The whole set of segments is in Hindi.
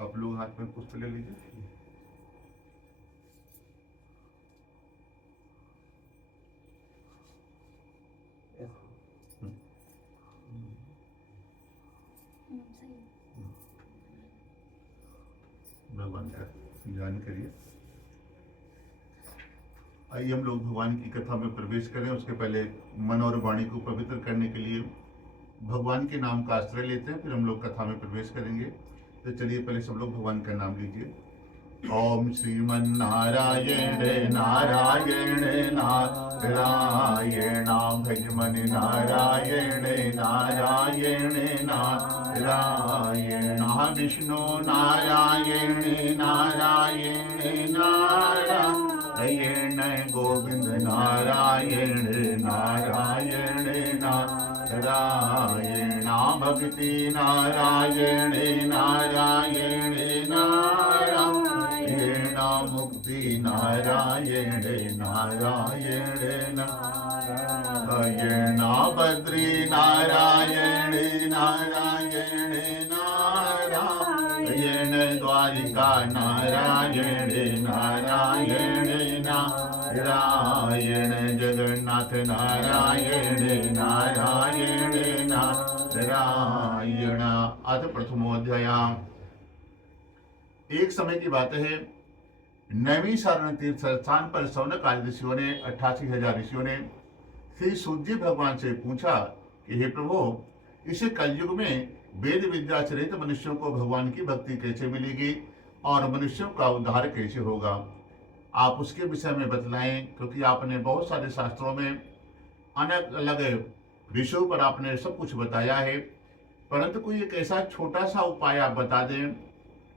आप लोग हाथ में पुष्प ले लीजिए। भगवान का ध्यान करिए। आइए हम लोग भगवान की कथा में प्रवेश करें। उसके पहले मन और वाणी को पवित्र करने के लिए भगवान के नाम का आश्रय लेते हैं, फिर हम लोग कथा में प्रवेश करेंगे। तो चलिए पहले सब लोग भगवान का नाम लीजिए। ओम श्रीमन्नारायण नारायण नारायण भजमन नारायण नारायण नारायण विष्णु नारायण नारायण नारायण गोविंद नारायण नारायण नारायण भक्ति नारायण नारायण नारायण मुक्ति नारायण नारायण नारायण बद्री नारायण नारायण नारायण द्वारिका नारायण नारायण नारायण जगन्नाथ नारायण नारायण नारायण। अथ प्रथमोऽध्याय। एक समय की बात है, नैमी सारण तीर्थ स्थान पर सौनक आदि ऋषियों ने 88,000 ऋषियों ने श्री सूर्य भगवान से पूछा कि हे प्रभु, इस कलयुग में वेद विद्या चरित मनुष्यों को भगवान की भक्ति कैसे मिलेगी और मनुष्यों का उद्धार कैसे होगा? आप उसके विषय में बतलाएं, क्योंकि आपने बहुत सारे शास्त्रों में अलग अलग विषयों पर आपने सब कुछ बताया है, परंतु कोई एक ऐसा छोटा सा उपाय आप बता दें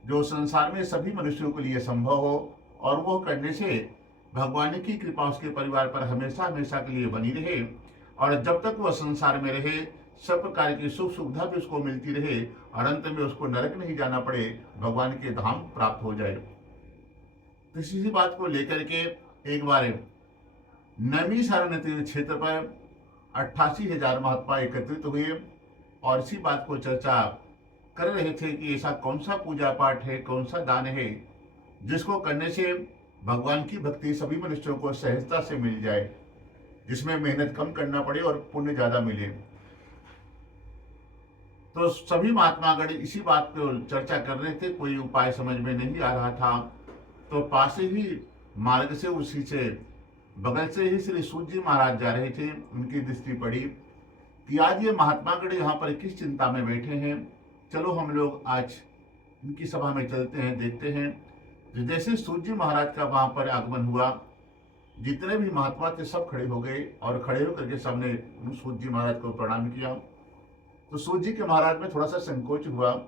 जो संसार में सभी मनुष्यों के लिए संभव हो और वो करने से भगवान की कृपा उसके परिवार पर हमेशा हमेशा के लिए बनी रहे और जब तक वह संसार में रहे सब प्रकार की सुख सुविधा भी उसको मिलती रहे और अंत में उसको नरक नहीं जाना पड़े, भगवान के धाम प्राप्त हो जाए। तो इसी बात को लेकर के एक बार नैमी सारण तीर्थ क्षेत्र पर 88,000 महात्मा एकत्रित हुए और इसी बात को चर्चा कर रहे थे कि ऐसा कौन सा पूजा पाठ है, कौन सा दान है जिसको करने से भगवान की भक्ति सभी मनुष्यों को सहजता से मिल जाए, जिसमें मेहनत कम करना पड़े और पुण्य ज्यादा मिले। तो सभी महात्मागण इसी बात को चर्चा कर रहे थे, कोई उपाय समझ में नहीं आ रहा था। तो पास ही मार्ग से उसी से बगल से ही श्री सूत जी महाराज जा रहे थे। उनकी दृष्टि पड़ी कि आज ये महात्मागण यहाँ पर किस चिंता में बैठे हैं, चलो हम लोग आज इनकी सभा में चलते हैं, देखते हैं। जैसे सूत जी महाराज का वहां पर आगमन हुआ, जितने भी महात्मा थे सब खड़े हो गए और खड़े होकर के सामने सूत जी महाराज को प्रणाम किया। तो सूत जी के महाराज में थोड़ा सा संकोच हुआ,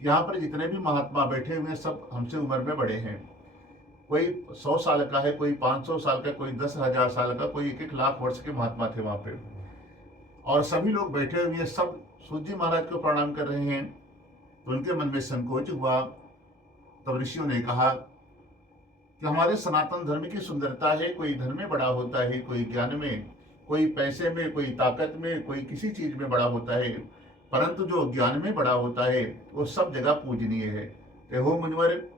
यहाँ पर जितने भी महात्मा बैठे हुए हैं सब हमसे उम्र में बड़े हैं, कोई 100 साल का है, कोई 500 साल का, कोई 10,000 साल का, कोई 1-1 लाख वर्ष के महात्मा थे वहां पे और सभी लोग बैठे हुए हैं, सब सूत जी महाराज को प्रणाम कर रहे हैं। तो उनके मन में संकोच हुआ। तब ऋषियों ने कहा कि हमारे सनातन धर्म की सुंदरता है, कोई धन में बड़ा होता है, कोई ज्ञान में, कोई पैसे में, कोई ताकत में, कोई किसी चीज में बड़ा होता है, परंतु जो ज्ञान में बड़ा होता है वो सब जगह पूजनीय है। तो हो मुनिवर,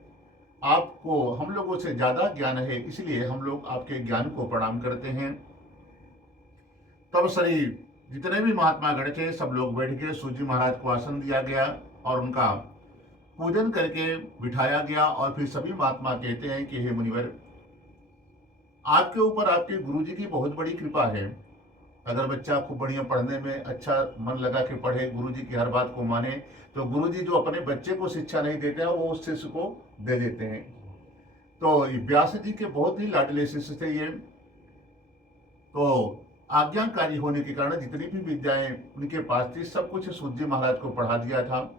आपको हम लोगों से ज्यादा ज्ञान है, इसलिए हम लोग आपके ज्ञान को प्रणाम करते हैं। तब सभी जितने भी महात्मा गण थे सब लोग बैठ के सूत जी महाराज को आसन दिया गया और उनका पूजन करके बिठाया गया। और फिर सभी महात्मा कहते हैं कि हे मुनिवर, आपके ऊपर आपके गुरु जी की बहुत बड़ी कृपा है। अगर बच्चा खूब बढ़िया पढ़ने में अच्छा मन लगा के पढ़े, गुरु जी की हर बात को माने, तो गुरु जी जो अपने बच्चे को शिक्षा नहीं देते हैं वो उस शिष्य को दे देते हैं। तो व्यास जी के बहुत ही लाडले शिष्य थे ये। तो आज्ञाकारी होने के कारण जितनी भी विद्याएं उनके पास थी सब कुछ सूत जी महाराज को पढ़ा दिया था।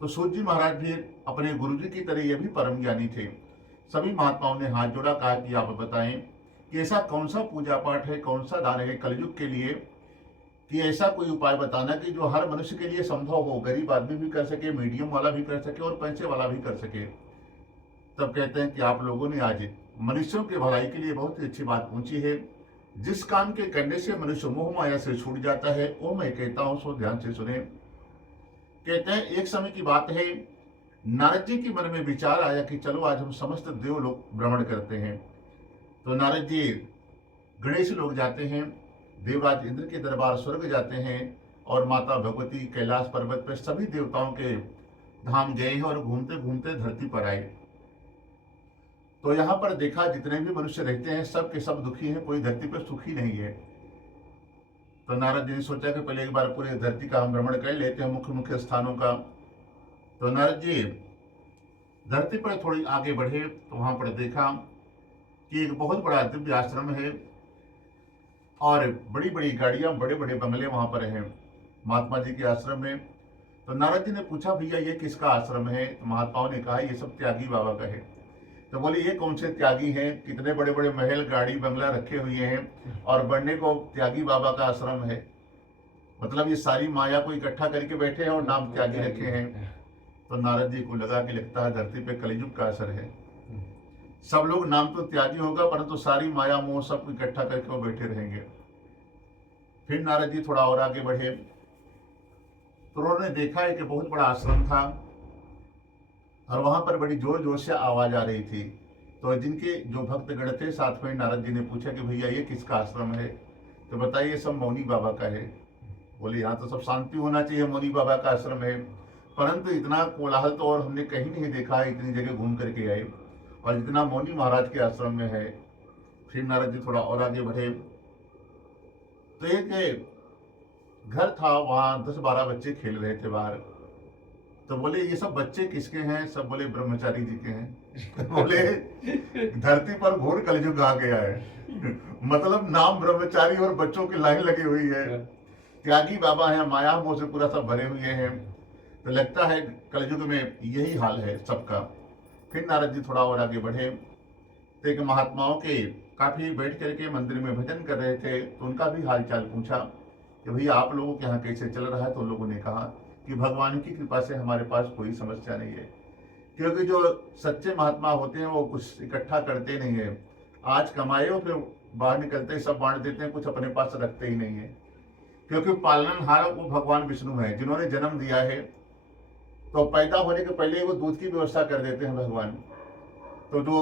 तो सूत जी महाराज भी अपने गुरु जी की तरह ये भी परम ज्ञानी थे। सभी महात्माओं ने हाथ जोड़ा, कहा कि आप बताएं कि ऐसा कौन सा पूजा पाठ है, कौन सा दान है कलयुग के लिए, कि ऐसा कोई उपाय बताना कि जो हर मनुष्य के लिए संभव हो, गरीब आदमी भी कर सके, मीडियम वाला भी कर सके और पैसे वाला भी कर सके। तब कहते हैं कि आप लोगों ने आज मनुष्यों के भलाई के लिए बहुत ही अच्छी बात पूछी है। जिस काम के करने से मनुष्य मोह माया से छूट जाता है वो मैं कहता हूं, सो ध्यान से सुने। कहते हैं एक समय की बात है, नारद जी के मन में विचार आया कि चलो आज हम समस्त देवलोक भ्रमण करते हैं। तो नारद जी गणेश लोक जाते हैं, देवराज इंद्र के दरबार स्वर्ग जाते हैं और माता भगवती कैलाश पर्वत पर सभी देवताओं के धाम गए हैं और घूमते घूमते धरती पर आए। तो यहाँ पर देखा जितने भी मनुष्य रहते हैं सब के सब दुखी हैं, कोई धरती पर सुखी नहीं है। तो नारद जी ने सोचा कि पहले एक बार पूरी धरती का हम भ्रमण कर लेते हैं, मुख्य मुख्य स्थानों का। तो नारद जी धरती पर थोड़ी आगे बढ़े तो वहां पर देखा कि एक बहुत बड़ा दिव्य आश्रम है और बड़ी बड़ी गाड़ियां, बड़े बड़े बंगले वहां पर हैं महात्मा जी के आश्रम में। तो नारद जी ने पूछा भैया ये किसका आश्रम है? तो महात्माओं ने कहा ये सब त्यागी बाबा का है। तो बोले ये कौन से त्यागी हैं, कितने बड़े बड़े महल गाड़ी बंगला रखे हुए हैं और बनने को त्यागी बाबा का आश्रम है? मतलब ये सारी माया को इकट्ठा करके बैठे हैं और नाम त्यागी रखे हैं। तो नारद जी को लगा कि लगता है धरती पे कलयुग का असर है, सब लोग नाम तो त्यागी होगा परंतु सारी माया मोह सब इकट्ठा करके वो बैठे रहेंगे। फिर नारद जी थोड़ा और आगे बढ़े तो उन्होंने देखा है कि बहुत बड़ा आश्रम था और वहां पर बड़ी जोर जोर से आवाज आ रही थी। तो जिनके जो भक्त गण थे साथ में नारद जी ने पूछा कि भैया ये किसका आश्रम है? तो बताइए सब मौनी बाबा का है। बोले यहाँ तो सब शांति होना चाहिए, मौनी बाबा का आश्रम है, परंतु इतना कोलाहल तो और हमने कहीं नहीं देखा है, इतनी जगह घूम करके आए और जितना मौनी महाराज के आश्रम में है। फिर नारद जी थोड़ा और आगे बढ़े तो एक घर था, वहां 10-12 बच्चे खेल रहे थे बाहर। तो बोले ये सब बच्चे किसके हैं? सब बोले ब्रह्मचारी जी के हैं। बोले धरती पर घोर कलयुग आ गया है। मतलब नाम ब्रह्मचारी और बच्चों की लाइन लगी हुई है, त्यागी बाबा है, माया मोह से पूरा सब भरे हुए हैं। तो लगता है कलयुग में यही हाल है सबका। फिर नारद जी थोड़ा और आगे बढ़े तो एक महात्माओं के काफी बैठ करके मंदिर में भजन कर रहे थे, तो उनका भी हालचाल पूछा कि भैया आप लोगों के यहाँ कैसे चल रहा है? तो लोगों ने कहा कि भगवान की कृपा से हमारे पास कोई समस्या नहीं है, क्योंकि जो सच्चे महात्मा होते हैं वो कुछ इकट्ठा करते नहीं है, आज कमाए और फिर बाहर निकलते ही सब बांट देते हैं, कुछ अपने पास रखते ही नहीं है। क्योंकि पालनहार वो भगवान विष्णु है, जिन्होंने जन्म दिया है तो पैदा होने के पहले वो दूध की व्यवस्था कर देते हैं भगवान। तो जो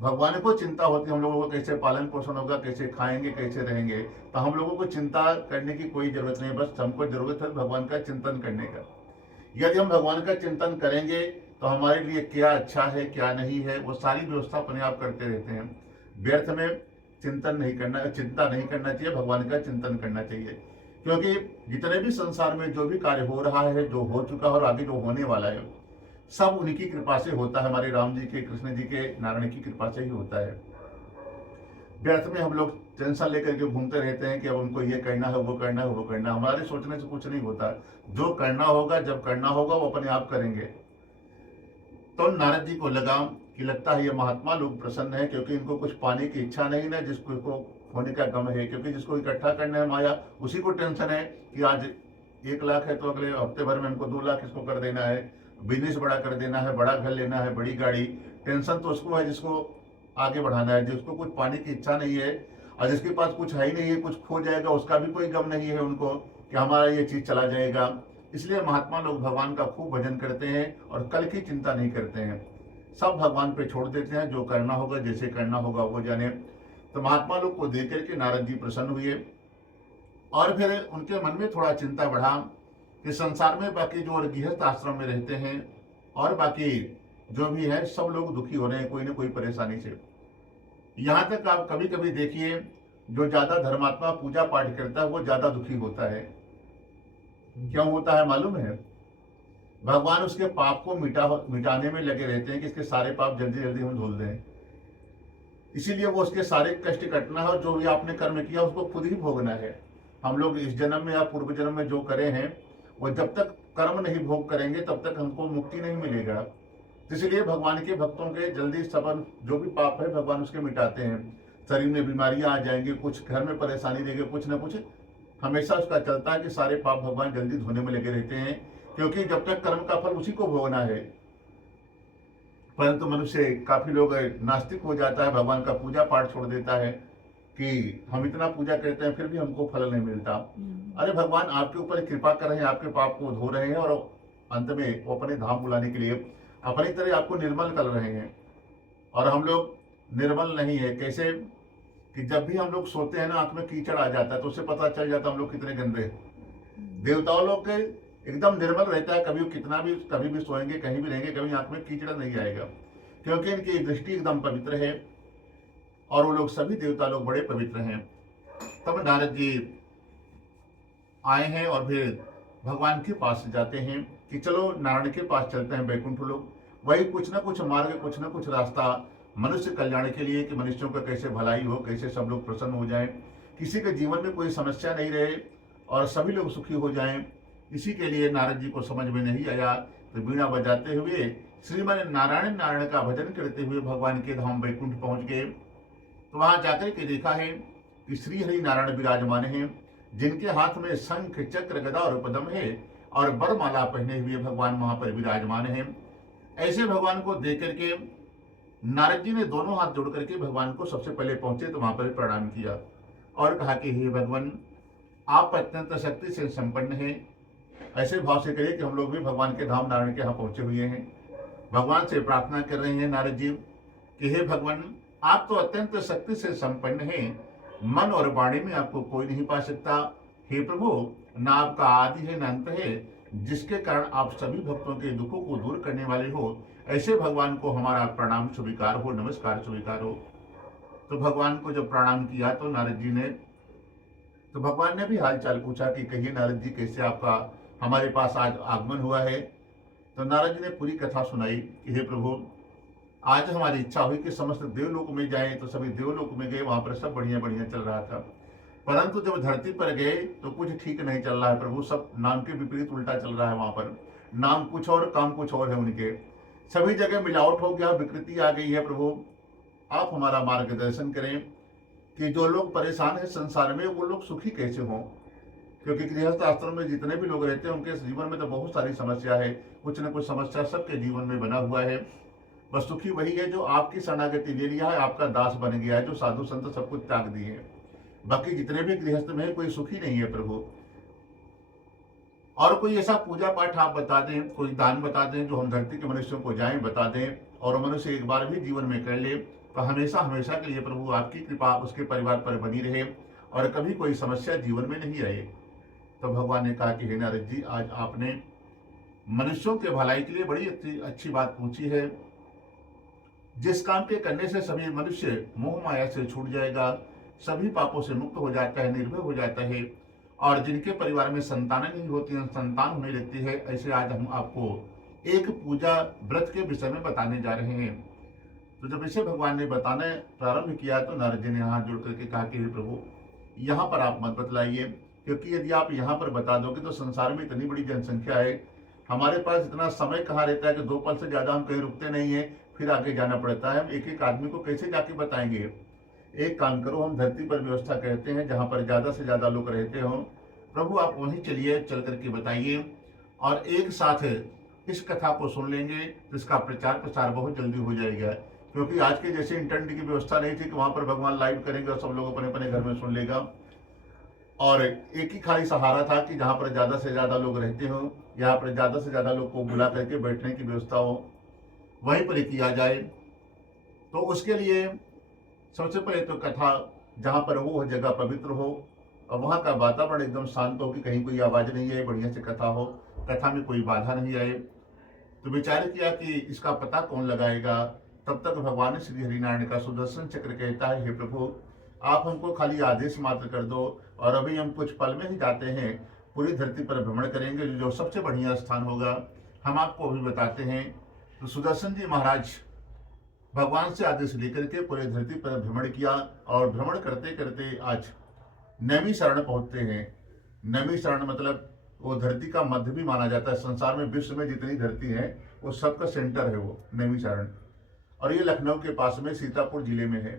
भगवान को चिंता होती है हम लोगों को कैसे पालन पोषण होगा, कैसे खाएंगे, कैसे रहेंगे, तो हम लोगों को चिंता करने की कोई जरूरत नहीं, बस हमको जरूरत है भगवान का चिंतन करने का। यदि हम भगवान का चिंतन करेंगे तो हमारे लिए क्या अच्छा है क्या नहीं है वो सारी व्यवस्था अपने आप करते रहते हैं। व्यर्थ में चिंता नहीं करना चाहिए, भगवान का चिंतन करना चाहिए। क्योंकि जितने भी संसार में जो भी कार्य हो रहा है, जो हो चुका है और आगे जो होने वाला है, सब उनकी कृपा से होता है, हमारे राम जी के, कृष्ण जी के, नारायण की कृपा से ही होता है। व्यर्थ में हम लोग टेंशन लेकर के घूमते रहते हैं कि अब उनको ये करना है, वो करना है, वो करना है। हमारे सोचने से कुछ नहीं होता, जो करना होगा जब करना होगा वो अपने आप करेंगे। तो नारद जी को लगा कि लगता है ये महात्मा लोग प्रसन्न है, क्योंकि इनको कुछ पाने की इच्छा नहीं ना, जिसको होने का गम है। क्योंकि जिसको इकट्ठा करना है माया, उसी को टेंशन है कि आज 1 लाख है तो अगले हफ्ते भर में इनको 2 लाख इसको कर देना है, बिजनेस बड़ा कर देना है, बड़ा घर लेना है, बड़ी गाड़ी। टेंशन तो उसको है जिसको आगे बढ़ाना है, जिसको कुछ पाने की इच्छा नहीं है और जिसके पास कुछ है ही नहीं है, कुछ खो जाएगा उसका भी कोई गम नहीं है उनको कि हमारा ये चीज चला जाएगा। इसलिए महात्मा लोग भगवान का खूब भजन करते हैं और कल की चिंता नहीं करते हैं, सब भगवान पे छोड़ देते हैं, जो करना होगा जैसे करना होगा वो जाने। तो महात्मा लोग को देख करके नारद जी प्रसन्न हुए और फिर उनके मन में थोड़ा चिंता बढ़ा कि संसार में बाकी जो गृहस्थ आश्रम में रहते हैं और बाकी जो भी है सब लोग दुखी हो रहे हैं कोई ना कोई परेशानी से। यहाँ तक आप कभी कभी देखिए जो ज्यादा धर्मात्मा पूजा पाठ करता है वो ज्यादा दुखी होता है। क्यों होता है मालूम है? भगवान उसके पाप को मिटाने में लगे रहते हैं कि इसके सारे पाप जल्दी जल्दी हम धुल दें। इसीलिए वो उसके सारे कष्ट कटना है और जो भी आपने कर्म किया उसको खुद ही भोगना है। हम लोग इस जन्म में या पूर्व जन्म में जो करे हैं वो जब तक कर्म नहीं भोग करेंगे तब तक हमको मुक्ति नहीं मिलेगा। इसलिए भगवान के भक्तों के जल्दी सबन जो भी पाप है भगवान उसके मिटाते हैं। शरीर में बीमारियां आ जाएंगी, कुछ घर में परेशानी देंगे, कुछ न कुछ हमेशा उसका चलता है कि सारे पाप भगवान जल्दी धोने में लगे रहते हैं, क्योंकि जब तक कर्म का फल उसी को भोगना है। परंतु मनुष्य काफी लोग नास्तिक हो जाता है, भगवान का पूजा पाठ छोड़ देता है कि हम इतना पूजा करते हैं फिर भी हमको फल नहीं मिलता। अरे भगवान आपके ऊपर कृपा कर रहे हैं, आपके पाप को धो रहे हैं और अंत में वो अपने धाम बुलाने के लिए अपनी तरह आपको निर्मल कर रहे हैं, और हम लोग निर्मल नहीं है। कैसे कि जब भी हम लोग सोते हैं ना, आंख में कीचड़ आ जाता है तो उससे पता चल जाता है हम लोग कितने गंदे हैं। देवताओं लोग के एकदम निर्मल रहता है, कभी कितना भी कभी भी सोएंगे, कहीं भी रहेंगे, कभी आंख में कीचड़ नहीं आएगा, क्योंकि इनकी दृष्टि एकदम पवित्र है, और वो लोग सभी देवता लोग बड़े पवित्र हैं। तब नारद जी आए हैं और फिर भगवान के पास जाते हैं कि चलो नारायण के पास चलते हैं बैकुंठ लोग। वही कुछ ना कुछ मार्ग, कुछ ना कुछ रास्ता मनुष्य कल्याण के लिए, कि मनुष्यों का कैसे भलाई हो, कैसे सब लोग प्रसन्न हो जाएं, किसी के जीवन में कोई समस्या नहीं रहे और सभी लोग सुखी हो जाएं, इसी के लिए नारद जी को समझ में नहीं आया। तो बीणा बजाते हुए श्रीमन नारायण नारायण का भजन करते हुए भगवान के धाम बैकुंठ पहुंच गए। तो वहां जाकर के देखा है कि श्री हरि नारायण विराजमान हैं, जिनके हाथ में शंख चक्र गदा और पद्म है, और बरमाला पहने हुए भगवान वहां पर विराजमान हैं। ऐसे भगवान को देख करके नारद जी ने दोनों हाथ जोड़ करके भगवान को सबसे पहले पहुंचे तो वहां पर प्रणाम किया और कहा कि हे भगवान, आप अत्यंत शक्ति से संपन्न हैं। ऐसे भाव से कहिए कि हम लोग भी भगवान के धाम नारायण के यहाँ पहुंचे हुए हैं। भगवान से प्रार्थना कर रहे हैं नारद जी कि हे भगवान, आप तो अत्यंत शक्ति से संपन्न हैं, मन और वाणी में आपको कोई नहीं पा सकता। हे प्रभु, ना आपका आदि है न अंत है, जिसके कारण आप सभी भक्तों के दुखों को दूर करने वाले हो। ऐसे भगवान को हमारा प्रणाम स्वीकार हो, नमस्कार स्वीकार हो। तो भगवान को जब प्रणाम किया तो नारद जी ने, तो भगवान ने भी हालचाल पूछा कि कहिए नारद जी, कैसे आपका हमारे पास आज आगमन हुआ है। तो नारद जी ने पूरी कथा सुनाई कि हे प्रभु, आज हमारी इच्छा हुई कि समस्त देवलोक में जाएं, तो सभी देवलोक में गए, वहां पर सब बढ़िया बढ़िया चल रहा था। परंतु जब धरती पर गए तो कुछ ठीक नहीं चल रहा है प्रभु, सब नाम के विपरीत उल्टा चल रहा है। वहां पर नाम कुछ और काम कुछ और है उनके, सभी जगह मिलावट हो गया, विकृति आ गई है। प्रभु आप हमारा मार्गदर्शन करें कि जो लोग परेशान है संसार में, वो लोग सुखी कैसे हों, क्योंकि गृहस्थ आश्रम में जितने भी लोग रहते हैं उनके जीवन में तो बहुत सारी समस्या है, कुछ न कुछ समस्या सबके जीवन में बना हुआ है। बस सुखी वही है जो आपकी शरणागति ले लिया है, आपका दास बन गया है, जो साधु संत सब कुछ त्याग दिए हैं। बाकी जितने भी गृहस्थ में है कोई सुखी नहीं है प्रभु। और कोई ऐसा पूजा पाठ आप बता दें, कोई दान बता दें जो हम धरती के मनुष्यों को जाएं, बता दें, और मनुष्य एक बार भी जीवन में कर ले तो हमेशा हमेशा के लिए प्रभु आपकी कृपा उसके परिवार पर बनी रहे और कभी कोई समस्या जीवन में नहीं आए। तो भगवान ने कहा कि हे नारद जी, आज आपने मनुष्यों के भलाई के लिए बड़ी अच्छी बात पूछी है। जिस काम के करने से सभी मनुष्य मोह माया से छूट जाएगा, सभी पापों से मुक्त हो जाता है, निर्भय हो जाता है, और जिनके परिवार में संतान नहीं होती हैं, संतान होने लगती है, ऐसे आज हम आपको एक पूजा व्रत के विषय में बताने जा रहे हैं। तो जब इसे भगवान ने बताने प्रारंभ किया तो नारद जी ने हाथ जोड़ करके कहा कि हे प्रभु, यहाँ पर आप मत बतलाइए, क्योंकि यदि आप यहाँ पर बता दोगे तो संसार में इतनी बड़ी जनसंख्या है, हमारे पास इतना समय कहाँ रहता है कि 2 पल से ज्यादा हम कहीं रुकते नहीं है, फिर आगे जाना पड़ता है। हम एक एक आदमी को कैसे जाके बताएंगे। एक काम करो, हम धरती पर व्यवस्था करते हैं जहाँ पर ज्यादा से ज्यादा लोग रहते हो, प्रभु आप वहीं चलिए, चल करके बताइए, और एक साथ इस कथा को सुन लेंगे तो इसका प्रचार प्रसार बहुत जल्दी हो जाएगा। क्योंकि आज के जैसे इंटरनेट की व्यवस्था नहीं थी कि वहां पर भगवान लाइव करेंगे और सब लोग अपने अपने घर में सुन लेगा, और एक ही खाली सहारा था कि जहां पर ज्यादा से ज्यादा लोग रहते हो, यहाँ पर ज्यादा से ज्यादा लोग को बुला करके बैठने की व्यवस्था हो, वहीं पर किया जाए। तो उसके लिए सबसे पहले तो कथा जहाँ पर वो जगह पवित्र हो और वहाँ का वातावरण एकदम शांत हो, कि कहीं कोई आवाज नहीं आए, बढ़िया से कथा हो, कथा में कोई बाधा नहीं आए। तो विचार किया कि इसका पता कौन लगाएगा। तब तक भगवान श्री हरिनारायण का सुदर्शन चक्र कहता है, हे प्रभु आप हमको खाली आदेश मात्र कर दो, और अभी हम कुछ पल में ही जाते हैं, पूरी धरती पर भ्रमण करेंगे, जो सबसे बढ़िया स्थान होगा हम आपको अभी बताते हैं। तो सुदर्शन जी महाराज भगवान से आदेश लेकर के पूरे धरती पर भ्रमण किया, और भ्रमण करते करते आज नैमी शरण पहुंचते हैं। नैमी शरण मतलब वो धरती का मध्य भी माना जाता है, संसार में विश्व में जितनी धरती है वो सबका सेंटर है वो नैमी शरण, और ये लखनऊ के पास में सीतापुर जिले में है।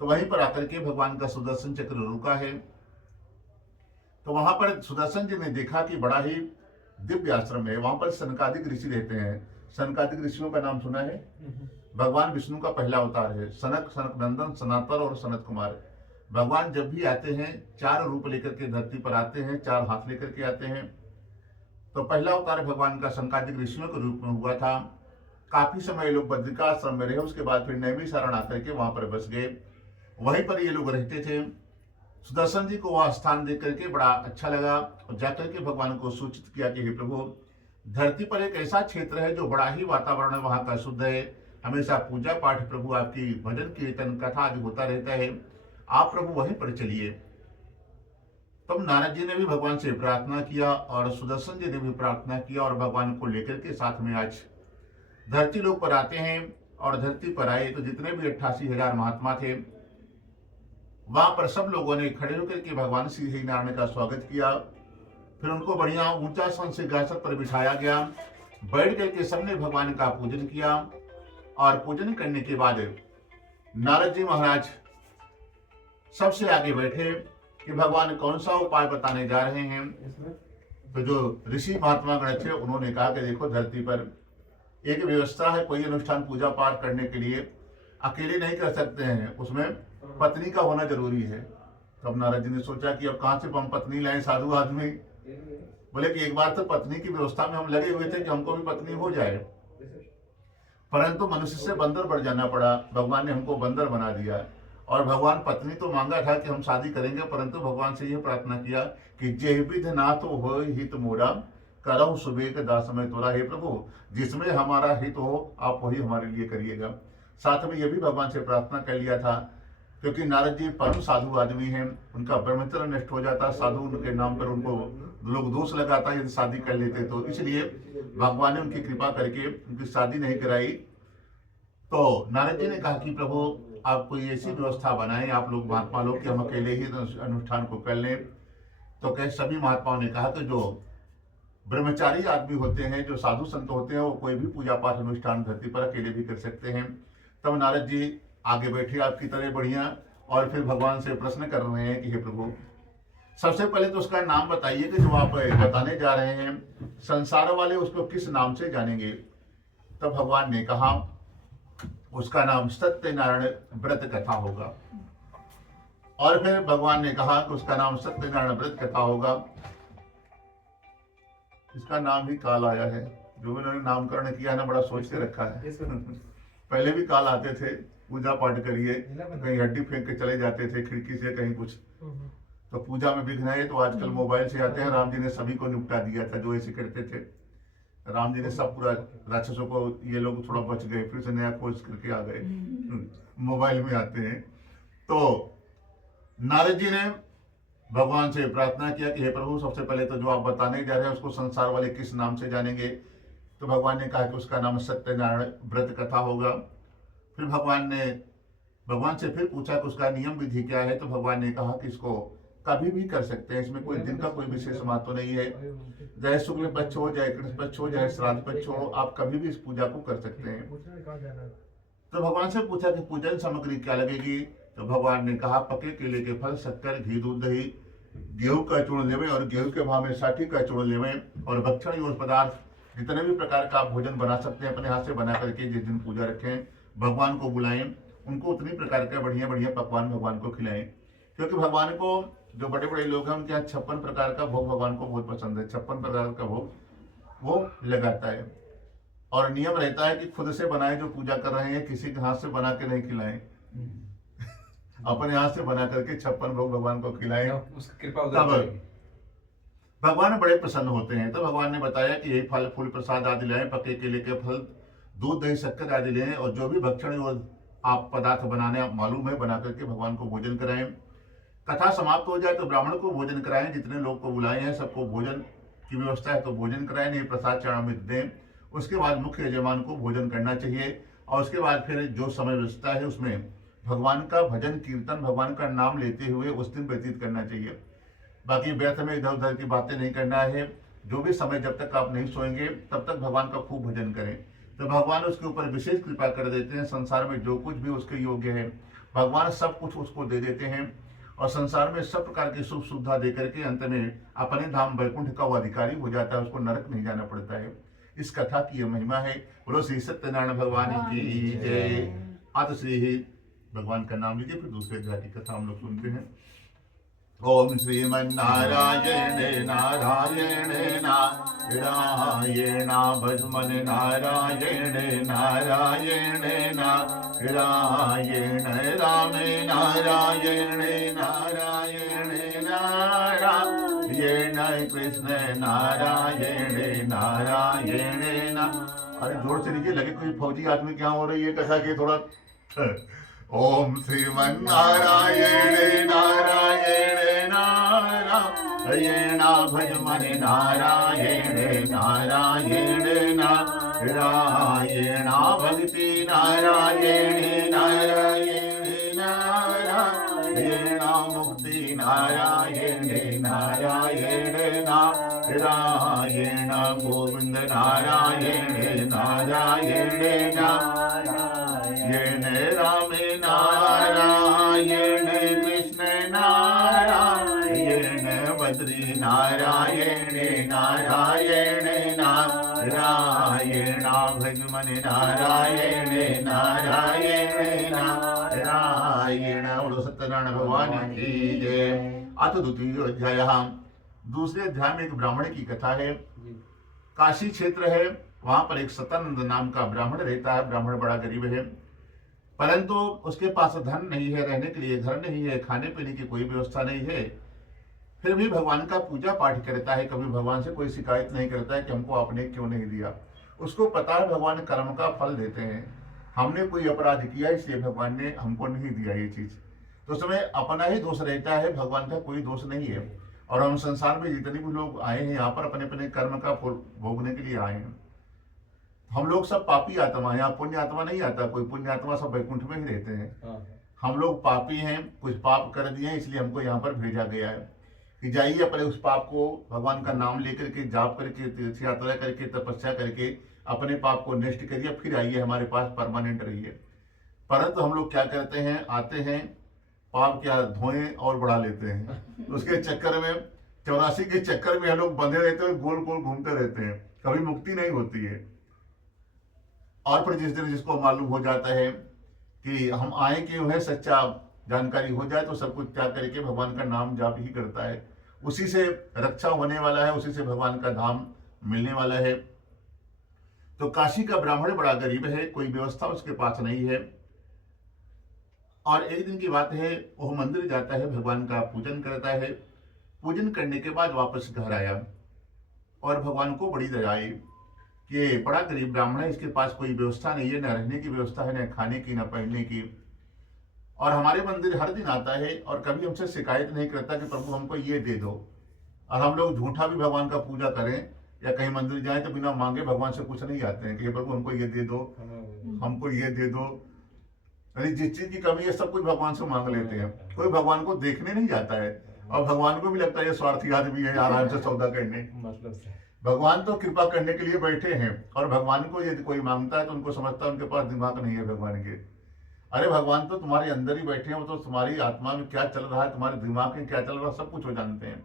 तो वहीं पर आकर के भगवान का सुदर्शन चक्र रुका है। तो वहां पर सुदर्शन जी ने देखा कि बड़ा ही दिव्य आश्रम है, वहां पर सनकादिक ऋषि रहते हैं। सनकादिक ऋषियों का नाम सुना है? भगवान विष्णु का पहला अवतार है। सनक, सनक नंदन, सनातन और सनत कुमार। भगवान जब भी आते हैं 4 रूप लेकर के धरती पर आते हैं, 4 हाथ लेकर के आते हैं। तो पहला अवतार भगवान का सनकादिक ऋषियों के रूप में हुआ था, काफी समय ये लोग बद्रिकाश्रम में रहे, उसके बाद फिर नैमिषारण्य आकर के वहां पर बस गए। वहीं पर ये लोग रहते थे। सुदर्शन जी को वह स्थान देख करके बड़ा अच्छा लगा और जाकर के भगवान को सूचित किया कि हे प्रभु, धरती पर एक ऐसा क्षेत्र है जो बड़ा ही वातावरण वहां का शुद्ध है, हमेशा पूजा पाठ प्रभु आपकी भजन कीर्तन कथा आदि होता रहता है, आप प्रभु वहीं पर चलिए। तब नारद जी ने भी भगवान से प्रार्थना किया और सुदर्शन जी ने भी प्रार्थना किया और भगवान को लेकर के साथ में आज धरती लोक पर आते हैं। और धरती पर आए तो जितने भी 88,000 महात्मा थे वहां पर सब लोगों ने खड़े होकर के भगवान श्री नारायण का स्वागत किया। फिर उनको बढ़िया ऊंचा सन सिंहासन पर बिठाया गया, बैठ करके सबने भगवान का पूजन किया। और पूजन करने के बाद नारद जी महाराज सबसे आगे बैठे कि भगवान कौन सा उपाय बताने जा रहे हैं। तो जो ऋषि महात्मा गण थे उन्होंने कहा कि देखो, धरती पर एक व्यवस्था है, कोई अनुष्ठान पूजा पाठ करने के लिए अकेले नहीं कर सकते हैं, उसमें पत्नी का होना जरूरी है। तब नारद जी ने सोचा कि अब कहां से हम पत्नी लाएं, साधु आदमी। बोले कि एक बार तो पत्नी की व्यवस्था में हम लगे हुए थे कि हमको भी पत्नी हो जाए, परंतु मनुष्य से बंदर बढ़ जाना पड़ा, भगवान ने हमको बंदर बना दिया। और भगवान पत्नी तो मांगा था कि हम शादी करेंगे, परंतु भगवान से यह प्रार्थना किया कि जे विध ना तो हो हित मोरा, करहु सुबेग दास में तोरा। हे प्रभु, जिसमें हमारा हित हो आप वही हमारे लिए करिएगा। साथ में यह भी भगवान से प्रार्थना कर लिया था, क्योंकि नारद जी परम साधु आदमी हैं, उनका ब्रह्मचर्य नष्ट हो जाता, साधु उनके नाम पर उनको लोग दोष लगाता यदि शादी कर लेते तो, इसलिए भगवान ने उनकी कृपा करके उनकी शादी नहीं कराई। तो नारद जी ने कहा कि प्रभु, आप कोई ऐसी व्यवस्था बनाएं, आप लोग महात्मा लोग, कि हम अकेले ही अनुष्ठान को कर लें। तो कई सभी महात्माओं ने कहा कि जो ब्रह्मचारी आदमी होते हैं, जो साधु संत होते हैं, वो कोई भी पूजा पाठ अनुष्ठान धरती पर अकेले भी कर सकते हैं। तब नारद जी आगे बैठे आपकी तरह बढ़िया, और फिर भगवान से प्रश्न कर रहे हैं कि हे प्रभु, सबसे पहले तो उसका नाम बताइए कि जो आप बताने जा रहे हैं, संसार वाले उसको किस नाम से जानेंगे। तब भगवान ने कहा उसका नाम सत्यनारायण व्रत कथा होगा। और फिर भगवान ने कहा कि उसका नाम सत्यनारायण व्रत कथा होगा। इसका नाम ही काल आया है, जो उन्होंने नामकरण किया ना, बड़ा सोच के रखा है। पहले भी काल आते थे, पूजा पाठ करिए, कहीं हड्डी फेंक के चले जाते थे खिड़की से, कहीं कुछ तो पूजा में विघ्न है। तो आजकल मोबाइल से आते हैं। राम जी ने सभी को निपटा दिया था जो ऐसे करते थे। राम जी ने सब पूरा राक्षसों को, ये लोग थोड़ा बच गए, फिर से नया खोज करके आ गए, मोबाइल में आते हैं। तो नारद जी ने भगवान से प्रार्थना किया कि हे प्रभु, सबसे पहले तो जो आप बताने जा रहे हैं उसको संसार वाले किस नाम से जानेंगे। तो भगवान ने कहा कि उसका नाम सत्यनारायण व्रत कथा होगा। फिर भगवान से फिर पूछा कि उसका नियम विधि क्या है। तो भगवान ने कहा कि इसको कभी भी कर सकते हैं, इसमें कोई दिन का कोई विशेष महत्व नहीं है। चाहे शुक्ल पक्ष हो, चाहे कृष्ण पक्ष हो, चाहे श्राद्ध पक्ष हो, आप कभी भी इस पूजा को कर सकते हैं। तो भगवान से पूछा कि पूजन सामग्री क्या लगेगी। तो भगवान ने कहा पके केले के फल, शक्कर, घी, दूध, दही, गेहूं का चूर्ण लेवे और गेहूं के भाव में 60 का चूर्ण लेवे, और भक्षण और पदार्थ जितने भी प्रकार का आप भोजन बना सकते हैं अपने हाथ से बना करके, जिस दिन पूजा रखें भगवान को बुलाएं, उनको उतनी प्रकार के बढ़िया बढ़िया पकवान भगवान को खिलाएं। क्योंकि भगवान को, जो बड़े बड़े लोग हैं, उनके यहाँ 56 प्रकार का भोग भगवान को बहुत पसंद है। 56 प्रकार का भोग वो लगाता है, और नियम रहता है कि खुद से बनाए, जो पूजा कर रहे हैं किसी के हाथ से बना के नहीं खिलाएं, अपने हाथ से बना करके 56 भोग भगवान को खिलाएं, तब भगवान बड़े प्रसन्न होते हैं। तो भगवान ने बताया कि ये फल फूल प्रसाद आदि लाएं, पके केले के फल, दूध, दही, शक्कर आदि लें, और जो भी भक्षण और आप पदार्थ बनाने मालूम है बना करके भगवान को भोजन कराएं। कथा समाप्त हो जाए तो ब्राह्मण को भोजन कराएं, जितने लोग को बुलाए हैं सबको भोजन की व्यवस्था है तो भोजन कराएं, नहीं प्रसाद चढ़ामित दें। उसके बाद मुख्य यजमान को भोजन करना चाहिए, और उसके बाद फिर जो समय व्यवस्था है उसमें भगवान का भजन कीर्तन, भगवान का नाम लेते हुए उस दिन व्यतीत करना चाहिए। बाकी व्यर्थ में इधर उधर की बातें नहीं करना है। जो भी समय जब तक आप नहीं सोएंगे तब तक भगवान का खूब भजन करें, तो भगवान उसके ऊपर विशेष कृपा कर देते हैं। संसार में जो कुछ भी उसके योग्य है भगवान सब कुछ उसको दे देते हैं, और संसार में सब प्रकार की सुख सुविधा दे करके अंत में अपने धाम वैकुंठ का वो अधिकारी हो जाता है, उसको नरक नहीं जाना पड़ता है। इस कथा की यह महिमा है। बोलो श्री सत्यनारायण भगवान की जय। अत श्री ही भगवान का नाम लीजिए, फिर दूसरे अध्याय की कथा हम लोग सुनते हैं। ओम श्रीमन्नारायण नारायण नारायण भजमन नारायण नारायण नारायण राम नारायण नारायण नारायण कृष्ण नारायण नारायण अरे जोर से लिखिए, लगे कोई फौजी आदमी क्या हो रही है कथा के थोड़ा। ओम श्रीमन्नारायण नारायण नारायण भजमन नारायण नारायण नारायण भक्ति नारायण नारायण नारायण मुक्ति नारायण नारायण नारायण गोविंद नारायण नारायण नारायण राम नारायण कृष्ण नारायण बद्री नारायण नारायण नारायण भजमन नारायण नारायण नारायण। बोलो सत्यनारायण भगवान की जय। अथ द्वितीय अध्याय। दूसरे अध्याय में एक ब्राह्मण की कथा है। काशी क्षेत्र है, वहां पर एक सतानंद नाम का ब्राह्मण रहता है। ब्राह्मण बड़ा गरीब है, परंतु उसके पास धन नहीं है, रहने के लिए घर नहीं है, खाने पीने की कोई व्यवस्था नहीं है। फिर भी भगवान का पूजा पाठ करता है, कभी भगवान से कोई शिकायत नहीं करता है कि हमको आपने क्यों नहीं दिया। उसको पता है भगवान कर्म का फल देते हैं, हमने कोई अपराध किया इसलिए भगवान ने हमको नहीं दिया ये चीज। तो उसमें अपना ही दोष रहता है, भगवान का कोई दोष नहीं है। और हम संसार में जितने भी लोग आए हैं यहाँ पर अपने अपने कर्म का फल भोगने के लिए आए हैं। हम लोग सब पापी आत्मा है, यहाँ पुण्य आत्मा नहीं आता। कोई पुण्य आत्मा सब वैकुंठ में ही रहते हैं। हम लोग पापी हैं, कुछ पाप कर दिए हैं, इसलिए हमको यहाँ पर भेजा गया है कि जाइए अपने उस पाप को भगवान का नाम लेकर के, जाप करके, तीर्थ यात्रा करके, तपस्या करके अपने पाप को नष्ट करिए, फिर आइए हमारे पास परमानेंट रहिए। परंतु हम लोग क्या करते हैं, आते हैं, पाप क्या धोएं और बढ़ा लेते हैं। उसके चक्कर में 84 के चक्कर में हम लोग बंधे रहते हैं, गोल गोल घूमते रहते हैं, कभी मुक्ति नहीं होती है। और फिर जिस दिन जिसको मालूम हो जाता है कि हम आए क्यों है, सच्चा जानकारी हो जाए, तो सब कुछ त्याग करके भगवान का नाम जाप ही करता है। उसी से रक्षा होने वाला है, उसी से भगवान का धाम मिलने वाला है। तो काशी का ब्राह्मण बड़ा गरीब है, कोई व्यवस्था उसके पास नहीं है। और एक दिन की बात है, वो मंदिर जाता है, भगवान का पूजन करता है। पूजन करने के बाद वापस घर आया और भगवान को बड़ी दया आई कि बड़ा गरीब ब्राह्मण है, इसके पास कोई व्यवस्था नहीं है, न रहने की व्यवस्था है, न खाने की, न पहनने की। और हमारे मंदिर हर दिन आता है और कभी हमसे शिकायत नहीं करता कि प्रभु हमको ये दे दो। और हम लोग झूठा भी भगवान का पूजा करें या कहीं मंदिर जाएं तो बिना मांगे भगवान से कुछ नहीं आते हैं कि प्रभु हमको ये दे दो, हमको ये दे दो। यानी जिस चीज की कमी है सब कुछ भगवान से मांग लेते हैं। कोई भगवान को देखने नहीं जाता है और भगवान को भी लगता है ये स्वार्थी आदमी है, आराम से सौदा करने। भगवान तो कृपा करने के लिए बैठे हैं और भगवान को यदि कोई मांगता है तो उनको समझता है उनके पास दिमाग नहीं है भगवान के। अरे भगवान तो तुम्हारे अंदर ही बैठे हैं, वो तो तुम्हारी आत्मा में क्या चल रहा है, तुम्हारे दिमाग में क्या चल रहा है, सब कुछ वो जानते हैं।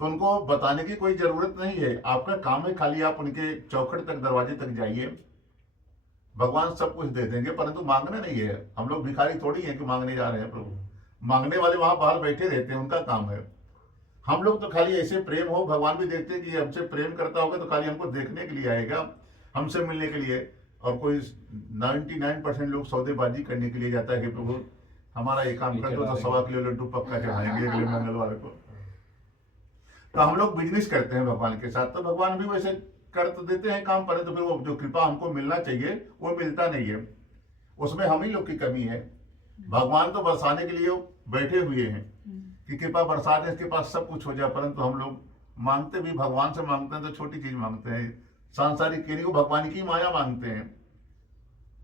तो उनको बताने की कोई जरूरत नहीं है। आपका काम है खाली आप उनके चौखट तक, दरवाजे तक जाइए, भगवान सब कुछ दे देंगे। परंतु मांगना नहीं है। हम लोग भिखारी थोड़ी हैं कि मांगने जा रहे हैं प्रभु। मांगने वाले वहां बाहर बैठे रहते हैं, उनका काम है। हम लोग तो खाली ऐसे प्रेम हो, भगवान भी देखते हैं कि हमसे प्रेम करता होगा तो खाली हमको देखने के लिए आएगा, हमसे मिलने के लिए। और कोई 99% लोग सौदेबाजी करने के लिए जाता है कि प्रभु हमारा ये काम कर दो तो 1.25 किलो लड्डू पक्का चढ़ाएंगे अगले मंगलवार को। तो हम लोग बिजनेस करते हैं भगवान के साथ। तो भगवान भी वैसे कर तो देते हैं काम, पर तो फिर वो जो कृपा हमको मिलना चाहिए वो मिलता नहीं है। उसमें हम ही लोग की कमी है। भगवान तो बरसाने के लिए बैठे हुए हैं कि कृपा बरसा दे, इसके पास सब कुछ हो जाए। परंतु हम लोग मांगते भी भगवान से मांगते हैं तो छोटी चीज मांगते हैं, सांसारिक केरी को, भगवान की माया मांगते हैं।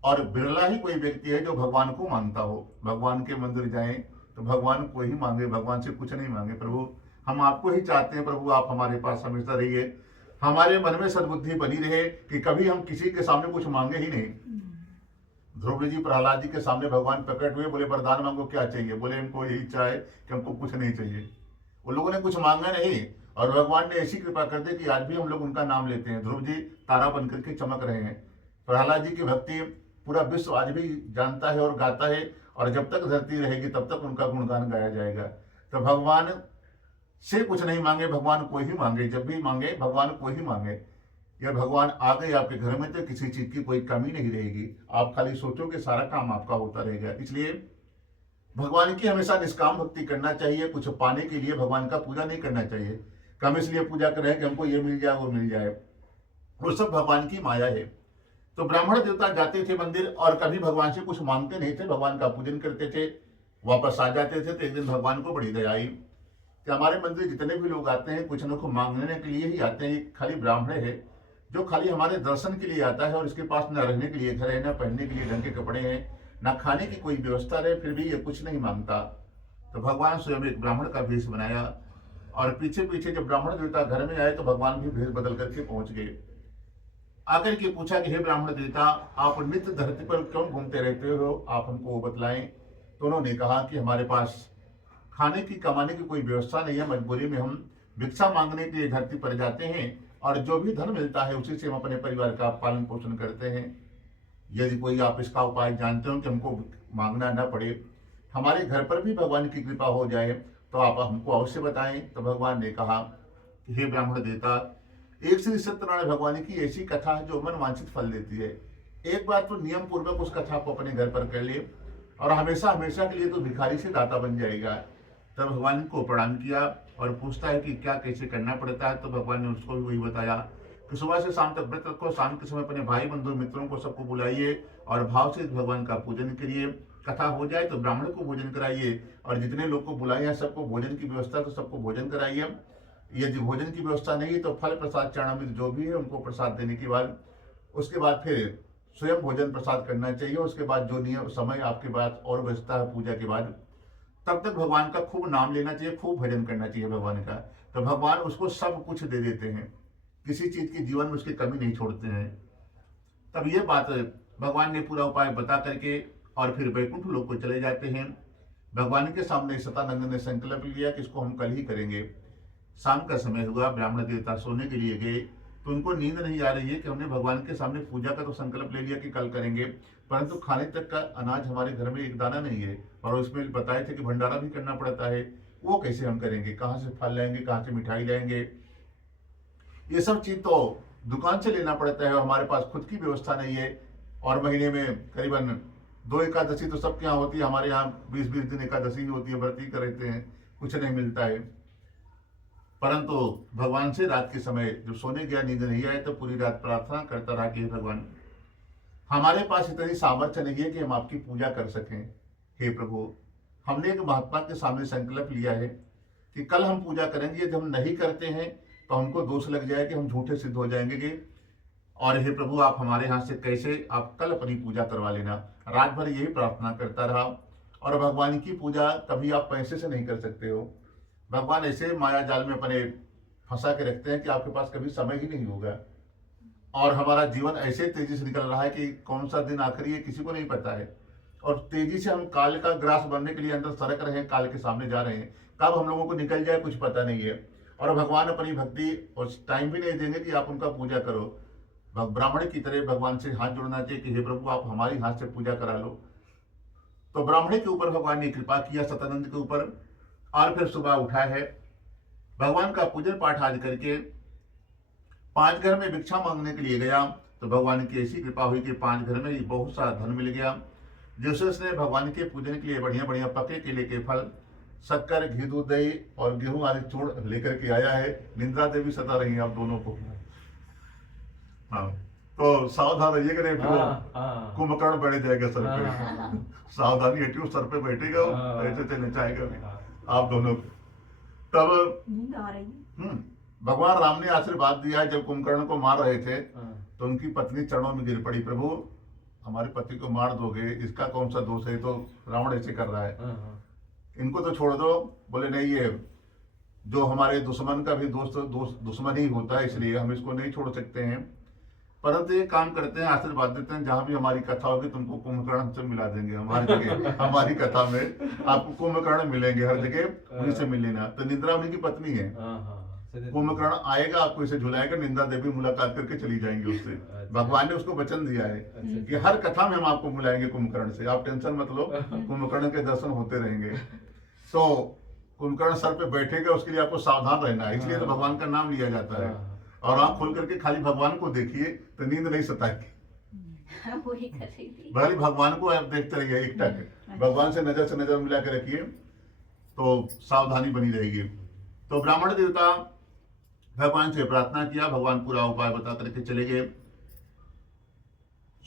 और बिरला ही कोई व्यक्ति है जो भगवान को मांगता हो। भगवान के मंदिर जाएं तो भगवान को ही मांगे, भगवान से कुछ नहीं मांगे। प्रभु हम आपको ही चाहते हैं, प्रभु आप हमारे पास हमेशा रहिए, हमारे मन में सद्बुद्धि बनी रहे कि कभी हम किसी के सामने कुछ मांगे ही नहीं। ध्रुव जी प्रहलाद जी के सामने भगवान प्रकट हुए, बोले वरदान मांगो क्या चाहिए, बोले इनको यही चाहे कि हमको कुछ नहीं चाहिए। उन लोगों ने कुछ मांगा नहीं और भगवान ने ऐसी कृपा कर दी कि आज भी हम लोग उनका नाम लेते हैं। ध्रुव जी तारा बनकर के चमक रहे हैं। प्रहलाद जी की भक्ति पूरा विश्व आज भी जानता है और गाता है, और जब तक धरती रहेगी तब तक उनका गुणगान गाया जाएगा। तो भगवान से कुछ नहीं मांगे, भगवान को ही मांगे। जब भी मांगे भगवान को ही मांगे। या भगवान आ गए आपके घर में तो किसी चीज की कोई कमी नहीं रहेगी। आप खाली सोचो कि सारा काम आपका होता रहेगा। इसलिए भगवान की हमेशा निष्काम भक्ति करना चाहिए। कुछ पाने के लिए भगवान का पूजा नहीं करना चाहिए। हम इसलिए पूजा कर रहे हैं कि हमको ये मिल जाए वो मिल जाए, वो सब भगवान की माया है। तो ब्राह्मण देवता जाते थे मंदिर और कभी भगवान से कुछ मांगते नहीं थे, भगवान का पूजन करते थे, वापस आ जाते थे। तो एक दिन भगवान को बड़ी दया आई कि हमारे मंदिर जितने भी लोग आते हैं कुछ न कुछ मांगने के लिए ही आते हैं। ये खाली ब्राह्मण है जो खाली हमारे दर्शन के लिए आता है और इसके पास न रहने के लिए घर है, न पहनने के लिए ढंग के कपड़े हैं, न खाने की कोई व्यवस्था रहे, फिर भी ये कुछ नहीं मांगता। तो भगवान स्वयं एक ब्राह्मण का भेष बनाया और पीछे पीछे जब ब्राह्मण देवता घर में आए तो भगवान भी भेष बदल करके पहुंच गए। आकर के पूछा कि हे ब्राह्मण देवता, आप नित्य धरती पर क्यों घूमते रहते हो, आप हमको वो बतलाएं। तो उन्होंने कहा कि हमारे पास खाने की कमाने की कोई व्यवस्था नहीं है, मजबूरी में हम भिक्षा मांगने के लिए धरती पर जाते हैं और जो भी धन मिलता है उसी से हम अपने परिवार का पालन पोषण करते हैं। यदि कोई आप इसका उपाय जानते हो कि हमको मांगना न पड़े, हमारे घर पर भी भगवान की कृपा हो जाए, तो आप हमको अवश्य बताएं। तो भगवान ने कहा कि हे ब्राह्मण देवता, एक श्री सत्यनारायण भगवान की ऐसी कथा है जो मन वांछित फल देती है। एक बार तो नियम पूर्वक उस कथा को अपने घर पर कर ले और हमेशा हमेशा के लिए तो भिखारी से दाता बन जाएगा। तब भगवान को प्रणाम किया और पूछता है कि क्या कैसे करना पड़ता है। तो भगवान ने उसको भी वही बताया कि सुबह से शाम तक व्रत रखो, शाम के समय अपने भाई बंधु मित्रों को सबको बुलाइए और भाव से भगवान का पूजन करिए। कथा हो जाए तो ब्राह्मण को भोजन कराइए और जितने लोग को बुलाए हैं सबको भोजन की व्यवस्था तो सबको भोजन कराइए। यदि भोजन की व्यवस्था नहीं है तो फल प्रसाद चरणामृत जो भी है उनको प्रसाद देने के बाद उसके बाद फिर स्वयं भोजन प्रसाद करना चाहिए। उसके बाद जो नियम समय आपके बाद और बचता है पूजा के बाद, तब तक भगवान का खूब नाम लेना चाहिए, खूब भजन करना चाहिए भगवान का। तो भगवान उसको सब कुछ दे देते हैं, किसी चीज की जीवन में उसकी कमी नहीं छोड़ते हैं। तब ये बात भगवान ने पूरा उपाय बता करके और फिर वैकुंठ लोक को चले जाते हैं। भगवान के सामने सतानंद ने संकल्प लिया कि इसको हम कल ही करेंगे। शाम का समय हुआ, ब्राह्मण देवता सोने के लिए गए तो उनको नींद नहीं आ रही है कि हमने भगवान के सामने पूजा का तो संकल्प ले लिया कि कल करेंगे, परंतु खाने तक का अनाज हमारे घर में एक दाना नहीं है और उसमें बताए थे कि भंडारा भी करना पड़ता है, वो कैसे हम करेंगे, कहाँ से फल लाएंगे, कहाँ से मिठाई लाएंगे, ये सब चीज तो दुकान से लेना पड़ता है, हमारे पास खुद की व्यवस्था नहीं है। और महीने में करीबन 2 एकादशी तो सबके यहाँ होती है, हमारे यहाँ 20-20 दिन एकादशी ही होती है, व्रती करते हैं, कुछ नहीं मिलता है। परंतु भगवान से रात के समय जब सोने गया, नींद नहीं आए, तो पूरी रात प्रार्थना करता रहा कि भगवान हमारे पास इतनी सामर्थ्य नहीं है कि हम आपकी पूजा कर सकें। हे प्रभु, हमने एक महात्मा के सामने संकल्प लिया है कि कल हम पूजा करेंगे, यदि हम नहीं करते हैं तो हमको दोष लग जाए कि हम झूठे सिद्ध हो जाएंगे। और हे प्रभु, आप हमारे यहाँ से कैसे आप कल अपनी पूजा करवा लेना। रात भर यही प्रार्थना करता रहा। और भगवान की पूजा कभी आप पैसे से नहीं कर सकते हो। भगवान ऐसे माया जाल में अपने फंसा के रखते हैं कि आपके पास कभी समय ही नहीं होगा। और हमारा जीवन ऐसे तेजी से निकल रहा है कि कौन सा दिन आखिरी है किसी को नहीं पता है। और तेजी से हम काल का ग्रास बनने के लिए अंदर सरक रहे हैं, काल के सामने जा रहे हैं, कब हम लोगों को निकल जाए कुछ पता नहीं है। और भगवान अपनी भक्ति उस टाइम भी नहीं देंगे कि आप उनका पूजा करो। ब्राह्मण की तरह भगवान से हाथ जोड़ना चाहिए कि हे प्रभु, आप हमारी हाथ से पूजा करा लो। तो ब्राह्मण के ऊपर भगवान ने कृपा किया, सतानंद के ऊपर। और फिर सुबह उठा है, भगवान का पूजन पाठ आज करके 5 घर में भिक्षा मांगने के लिए गया। तो भगवान की ऐसी कृपा हुई कि 5 घर में बहुत सारा धन मिल गया, जिससे उसने भगवान के पूजन के लिए बढ़िया बढ़िया पके केले के फल, शक्कर, घी, दूध, दही और गेहूं आदि चूड़ लेकर के आया है। निंद्रा देवी सता रही है आप दोनों को। हाँ, तो सावधान रहिएगा, नहीं तो कुंभकर्ण बैठ जाएगा सर पे। सावधानी हटियो, सर पे बैठेगा ऐसे चलने चाहेगा आप दोनों। तब भगवान राम ने आशीर्वाद दिया है। जब कुंभकर्ण को मार रहे थे तो उनकी पत्नी चरणों में गिर पड़ी, प्रभु हमारे पति को मार दोगे, इसका कौन सा दोष है, तो रावण ऐसे कर रहा है, इनको तो छोड़ दो। बोले नहीं, ये जो हमारे दुश्मन का भी दोस्त दुश्मन ही होता है, इसलिए हम इसको नहीं छोड़ सकते हैं। परंतु ये काम करते हैं, आशीर्वाद देते हैं, जहां भी हमारी कथा होगी तुमको कुंभकर्ण से मिला देंगे। हमारी जगह हमारी कथा में आपको कुंभकर्ण मिलेंगे, हर जगह उन्हीं से मिल लेना। तो निंद्रा उन्हीं की पत्नी है। कुंभकर्ण आएगा, आपको इसे झुलाएगा, निंदा देवी मुलाकात करके चली जाएंगी उससे। भगवान ने उसको वचन दिया है कि हर कथा में हम आपको बुलाएंगे कुंभकर्ण से, आप टेंशन मत लो, कुंभकर्ण के दर्शन होते रहेंगे। तो कुंभकर्ण सर पे बैठेगा, उसके लिए आपको सावधान रहना है, इसलिए तो भगवान का नाम लिया जाता है। और आंख खोल करके खाली भगवान को देखिए तो नींद नहीं सताएगी। वही कर रही थी। भले भगवान को आप देखते रहिए, एकटक भगवान से नजर मिला के रखिए तो सावधानी बनी रहेगी। तो ब्राह्मण देवता भगवान से प्रार्थना किया, भगवान पूरा उपाय बता करके चले गए।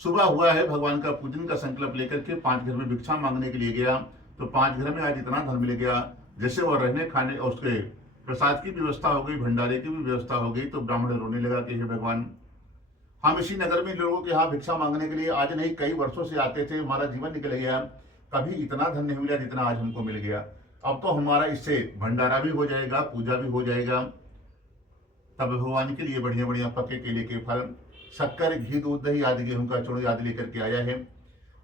सुबह हुआ है, भगवान का पूजन का संकल्प लेकर के 5 घर में भिक्षा मांगने के लिए गया। तो 5 घर में आज इतना धन मिल गया, जैसे वह रहने खाने और उसके प्रसाद की व्यवस्था हो गई, भंडारे की भी व्यवस्था हो गई। तो ब्राह्मण रोने लगा कि हे भगवान, हम इसी नगर में लोगों के यहाँ भिक्षा मांगने के लिए आज नहीं कई वर्षों से आते थे, हमारा जीवन निकल गया, कभी इतना धन नहीं मिला जितना आज हमको मिल गया। अब तो हमारा इससे भंडारा भी हो जाएगा, पूजा भी हो जाएगा। तब भगवान के लिए बढ़िया बढ़िया पके केले के फल, शक्कर, घी, दूध, दही आदि, गेहूं का चूर्ण आदि लेकर के आया है।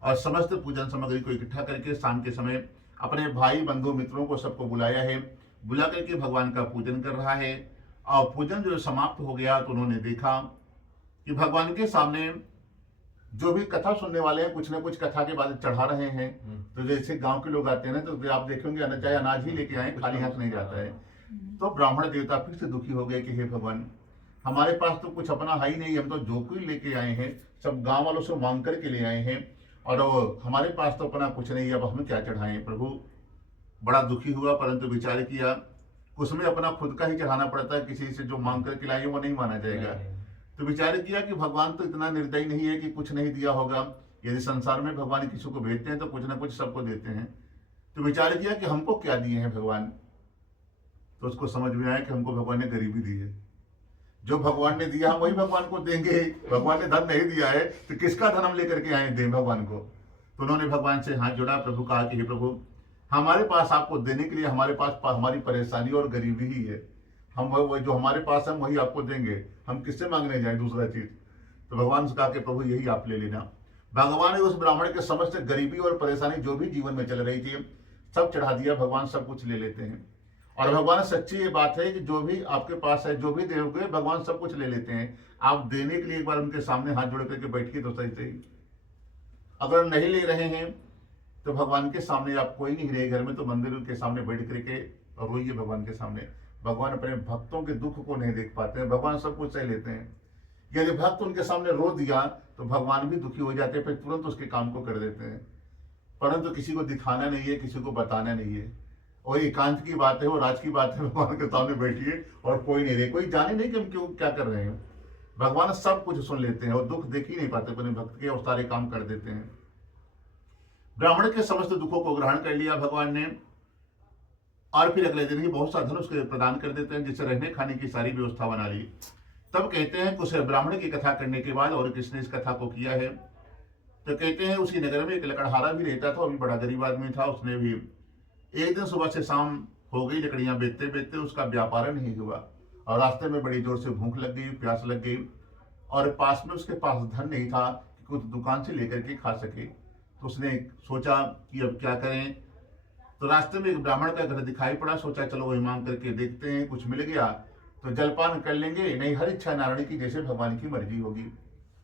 और समस्त पूजन सामग्री को इकट्ठा करके शाम के समय अपने भाई बंधु मित्रों को सबको बुलाया है। बुला करके भगवान का पूजन कर रहा है। और पूजन जो समाप्त हो गया तो उन्होंने देखा कि भगवान के सामने जो भी कथा सुनने वाले हैं कुछ न कुछ कथा के बाद चढ़ा रहे हैं। तो जैसे गांव के लोग आते हैं ना, तो आप देखेंगे चाहे अनाज ही लेके आए, खाली हाथ नहीं जाता है। तो ब्राह्मण देवता फिर से दुखी हो गए कि हे भगवान, हमारे पास तो कुछ अपना है ही नहीं, हम तो जो कुछ लेके आए हैं सब गांव वालों से मांग करके ले आए हैं, और हमारे पास तो अपना कुछ नहीं, अब हम क्या चढ़ाएं। प्रभु बड़ा दुखी हुआ, परंतु विचार किया उसमें अपना खुद का ही चढ़ाना पड़ता है, किसी से जो मांग करके लाए वो नहीं माना जाएगा। तो विचार किया कि भगवान तो इतना निर्दयी नहीं है कि कुछ नहीं दिया होगा। यदि संसार में भगवान किसी को भेजते हैं तो कुछ ना कुछ सबको देते हैं। तो विचार किया कि हमको क्या दिए हैं भगवान। तो उसको समझ में आया कि हमको भगवान ने गरीबी दी है, जो भगवान ने दिया हम वही भगवान को देंगे। भगवान ने धन नहीं दिया है तो किसका धन हम लेकर के आए दें भगवान को। तो उन्होंने भगवान से हाथ जोड़ा, प्रभु कहा कि हे प्रभु, हमारे पास आपको देने के लिए हमारे पास हमारी परेशानी और गरीबी ही है, हम वो जो हमारे पास है वही आपको देंगे, हम किससे मांगने जाए दूसरा चीज। तो भगवान से कहा कि प्रभु यही आप ले लेना। भगवान ने उस ब्राह्मण के समस्त गरीबी और परेशानी जो भी जीवन में चल रही थी सब चढ़ा दिया। भगवान सब कुछ ले लेते हैं, और भगवान सच्ची ये बात है कि जो भी आपके पास है, जो भी दोगे भगवान सब कुछ ले लेते हैं। आप देने के लिए एक बार उनके सामने हाथ जोड़ करके बैठिए तो सही सही। अगर नहीं ले रहे हैं तो भगवान के सामने आप कोई नहीं रहे घर में, तो मंदिर के सामने बैठ करके और रोइए भगवान के सामने। भगवान अपने भक्तों के दुख को नहीं देख पाते हैं, भगवान सब कुछ सह लेते हैं। यदि भक्त उनके सामने रो दिया तो भगवान भी दुखी हो जाते हैं, फिर तुरंत उसके काम को कर देते हैं। परंतु किसी को दिखाना नहीं है, किसी को बताना नहीं है, और एकांत की बात है, वो राज की बात है। भगवान के सामने बैठिए और कोई नहीं रहे, कोई जाने नहीं कि हम क्यों क्या कर रहे हैं। भगवान सब कुछ सुन लेते हैं और दुख देख ही नहीं पाते अपने भक्त के, और सारे काम कर देते हैं। ब्राह्मण के समस्त दुखों को ग्रहण कर लिया भगवान ने, और फिर अगले दिन ही बहुत सा धन उसके प्रदान कर देते हैं, जिससे रहने खाने की सारी व्यवस्था बना ली। तब कहते हैं उस ब्राह्मण की कथा करने के बाद और किसने इस कथा को किया है, तो कहते हैं उसी नगर में एक लकड़हारा भी रहता था, वो भी बड़ा गरीब आदमी था। उसने भी एक दिन सुबह से शाम हो गई, लकड़ियां बेचते बेचते उसका व्यापार नहीं हुआ, और रास्ते में बड़ी जोर से भूख लग गई, प्यास लग गई, और पास में उसके पास धन नहीं था कि कुछ दुकान से लेकर के खा सके। तो उसने सोचा कि अब क्या करें। तो रास्ते में एक ब्राह्मण का घर दिखाई पड़ा, सोचा चलो वही मांग करके देखते हैं, कुछ मिल गया तो जलपान कर लेंगे, नहीं हर इच्छा नारायण की, जैसे भगवान की मर्जी होगी।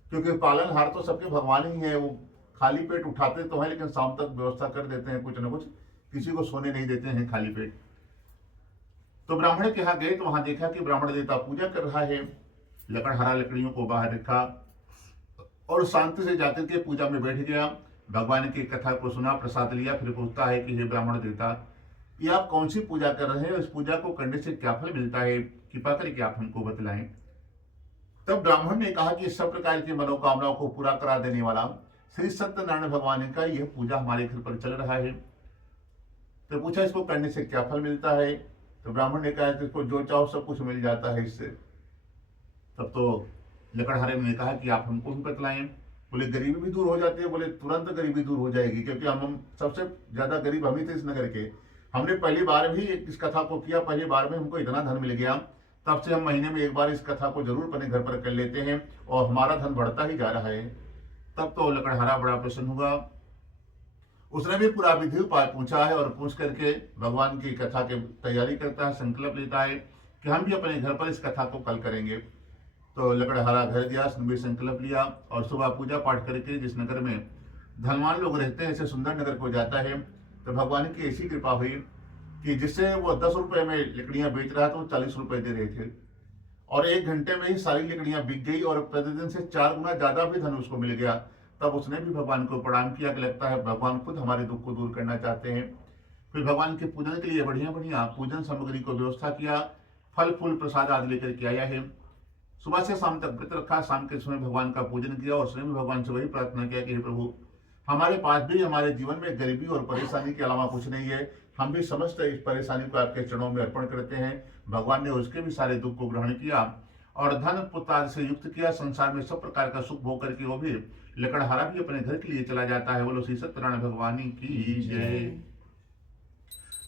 क्योंकि पालनहार तो सबके भगवान ही है, वो खाली पेट उठाते तो है लेकिन शाम तक व्यवस्था कर देते हैं कुछ न कुछ, किसी को सोने नहीं देते हैं खाली पेट। तो ब्राह्मण के यहाँ गए तो वहां देखा कि ब्राह्मण देवता पूजा कर रहा है, लकड़हारा लकड़ियों को बाहर रखा और शांति से जाकर के पूजा में बैठ गया। भगवान की कथा को सुना, प्रसाद लिया, फिर पूछता है कि हे ब्राह्मण देवता, ये आप कौन सी पूजा कर रहे हैं, इस पूजा को करने से क्या फल मिलता है, कृपा करके आप हमको बतलाएं। तब ब्राह्मण ने कहा कि सब प्रकार की मनोकामनाओं को पूरा करा देने वाला श्री सत्यनारायण भगवान का यह पूजा हमारे घर पर चल रहा है। तो पूछा इसको करने से क्या फल मिलता है। तो ब्राह्मण ने कहा कि इसको जो चाहो सब कुछ मिल जाता है इससे। तब तो लकड़हारे ने कहा कि आप हमको भी बतलाएं। बोले गरीबी भी दूर हो जाती है। बोले तुरंत गरीबी दूर हो जाएगी, क्योंकि हम सबसे ज्यादा गरीब हम ही थे इस नगर के। हमने पहली बार भी इस कथा को किया, पहली बार में हमको इतना धन मिल गया, तब से हम महीने में एक बार इस कथा को जरूर अपने घर पर कर लेते हैं और हमारा धन बढ़ता ही जा रहा है। तब तो लकड़हारा बड़ा प्रसन्न हुआ। उसने भी पूरा विधि उपाय पूछा है और पूछ करके भगवान की कथा की तैयारी करता है, संकल्प लेता है कि हम भी अपने घर पर इस कथा को कल करेंगे। तो लकड़हारा घर दिया, उसने भी संकल्प लिया और सुबह पूजा पाठ करके जिस नगर में धनवान लोग रहते हैं, ऐसे सुंदर नगर को जाता है। तो भगवान की ऐसी कृपा हुई कि जिससे वो 10 रुपए में लकड़ियां बेच रहा था वो 40 रुपए दे रहे थे, और 1 घंटे में ही सारी लकड़ियां बिक गई और प्रतिदिन से 4 गुना ज्यादा भी धन उसको मिल गया। तब उसने भी भगवान को प्रणाम किया कि लगता है भगवान खुद हमारे दुख को दूर करना चाहते हैं। फिर भगवान के पूजन के लिए बढ़िया बढ़िया पूजन सामग्री को व्यवस्था किया, फल फूल प्रसाद आदि लेकर के आया है। सुबह से शाम तक व्रत रखा, शाम के समय भगवान का पूजन किया और उसने भी भगवान से वही प्रार्थना किया कि हे प्रभु, हमारे पास भी हमारे जीवन में गरीबी और परेशानी के अलावा कुछ नहीं है, हम भी समस्त इस परेशानी को आपके चरणों में अर्पण करते हैं। भगवान ने उसके भी सारे दुख को ग्रहण किया और धन पुत्र आदि से युक्त किया। संसार में सब प्रकार का सुख भोग करके वो भी लकड़हारा भी अपने घर के लिए चला जाता है। बोलो श्री सत्यनारायण भगवान की जय।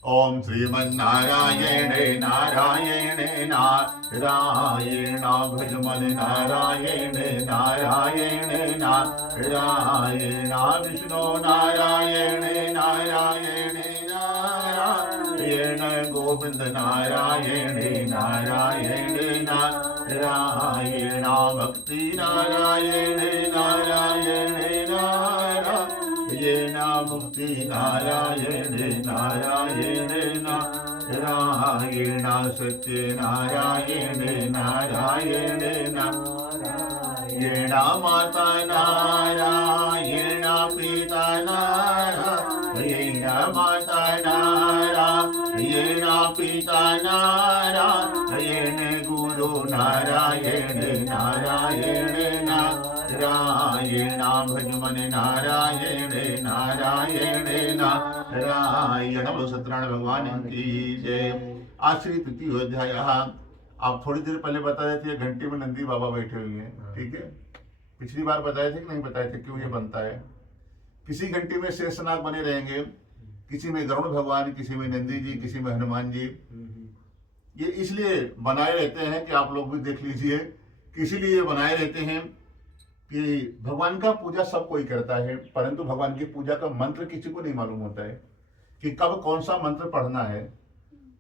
ओम श्रीमन्नारायणे नारायणे नारायण भजमन नारायणे नारायणे नारायण विष्णु नारायणे नारायणे नारायण गोविंद नारायणे नारायणे नारायण भक्ति नारायणे नारायणे नारायण मुक्ति नारायणे नारायणे नारायण सत्य नारायणे नारायणे नारायण माता नारायण पिता नारायण माता नारायण पिता नारायण गुरु नारायण नारायण नारायण भजमन नारायण नारायण नारायण। बोलो सत्यनारायण भगवान की जय। आज श्री तृतीय अध्याय। आप थोड़ी देर पहले बता रहे थे घंटी में नंदी बाबा बैठे हुए हैं, ठीक है। पिछली बार बताए थे कि नहीं बताए थे क्यों ये बनता है। किसी घंटी में शेषनाग बने रहेंगे, किसी में गरुड़ भगवान, किसी में नंदी जी, किसी में हनुमान जी। ये इसलिए बनाए रहते हैं कि आप लोग भी देख लीजिए, इसीलिए बनाए रहते हैं कि भगवान का पूजा सब कोई करता है, परंतु भगवान की पूजा का मंत्र किसी को नहीं मालूम होता है कि कब कौन सा मंत्र पढ़ना है।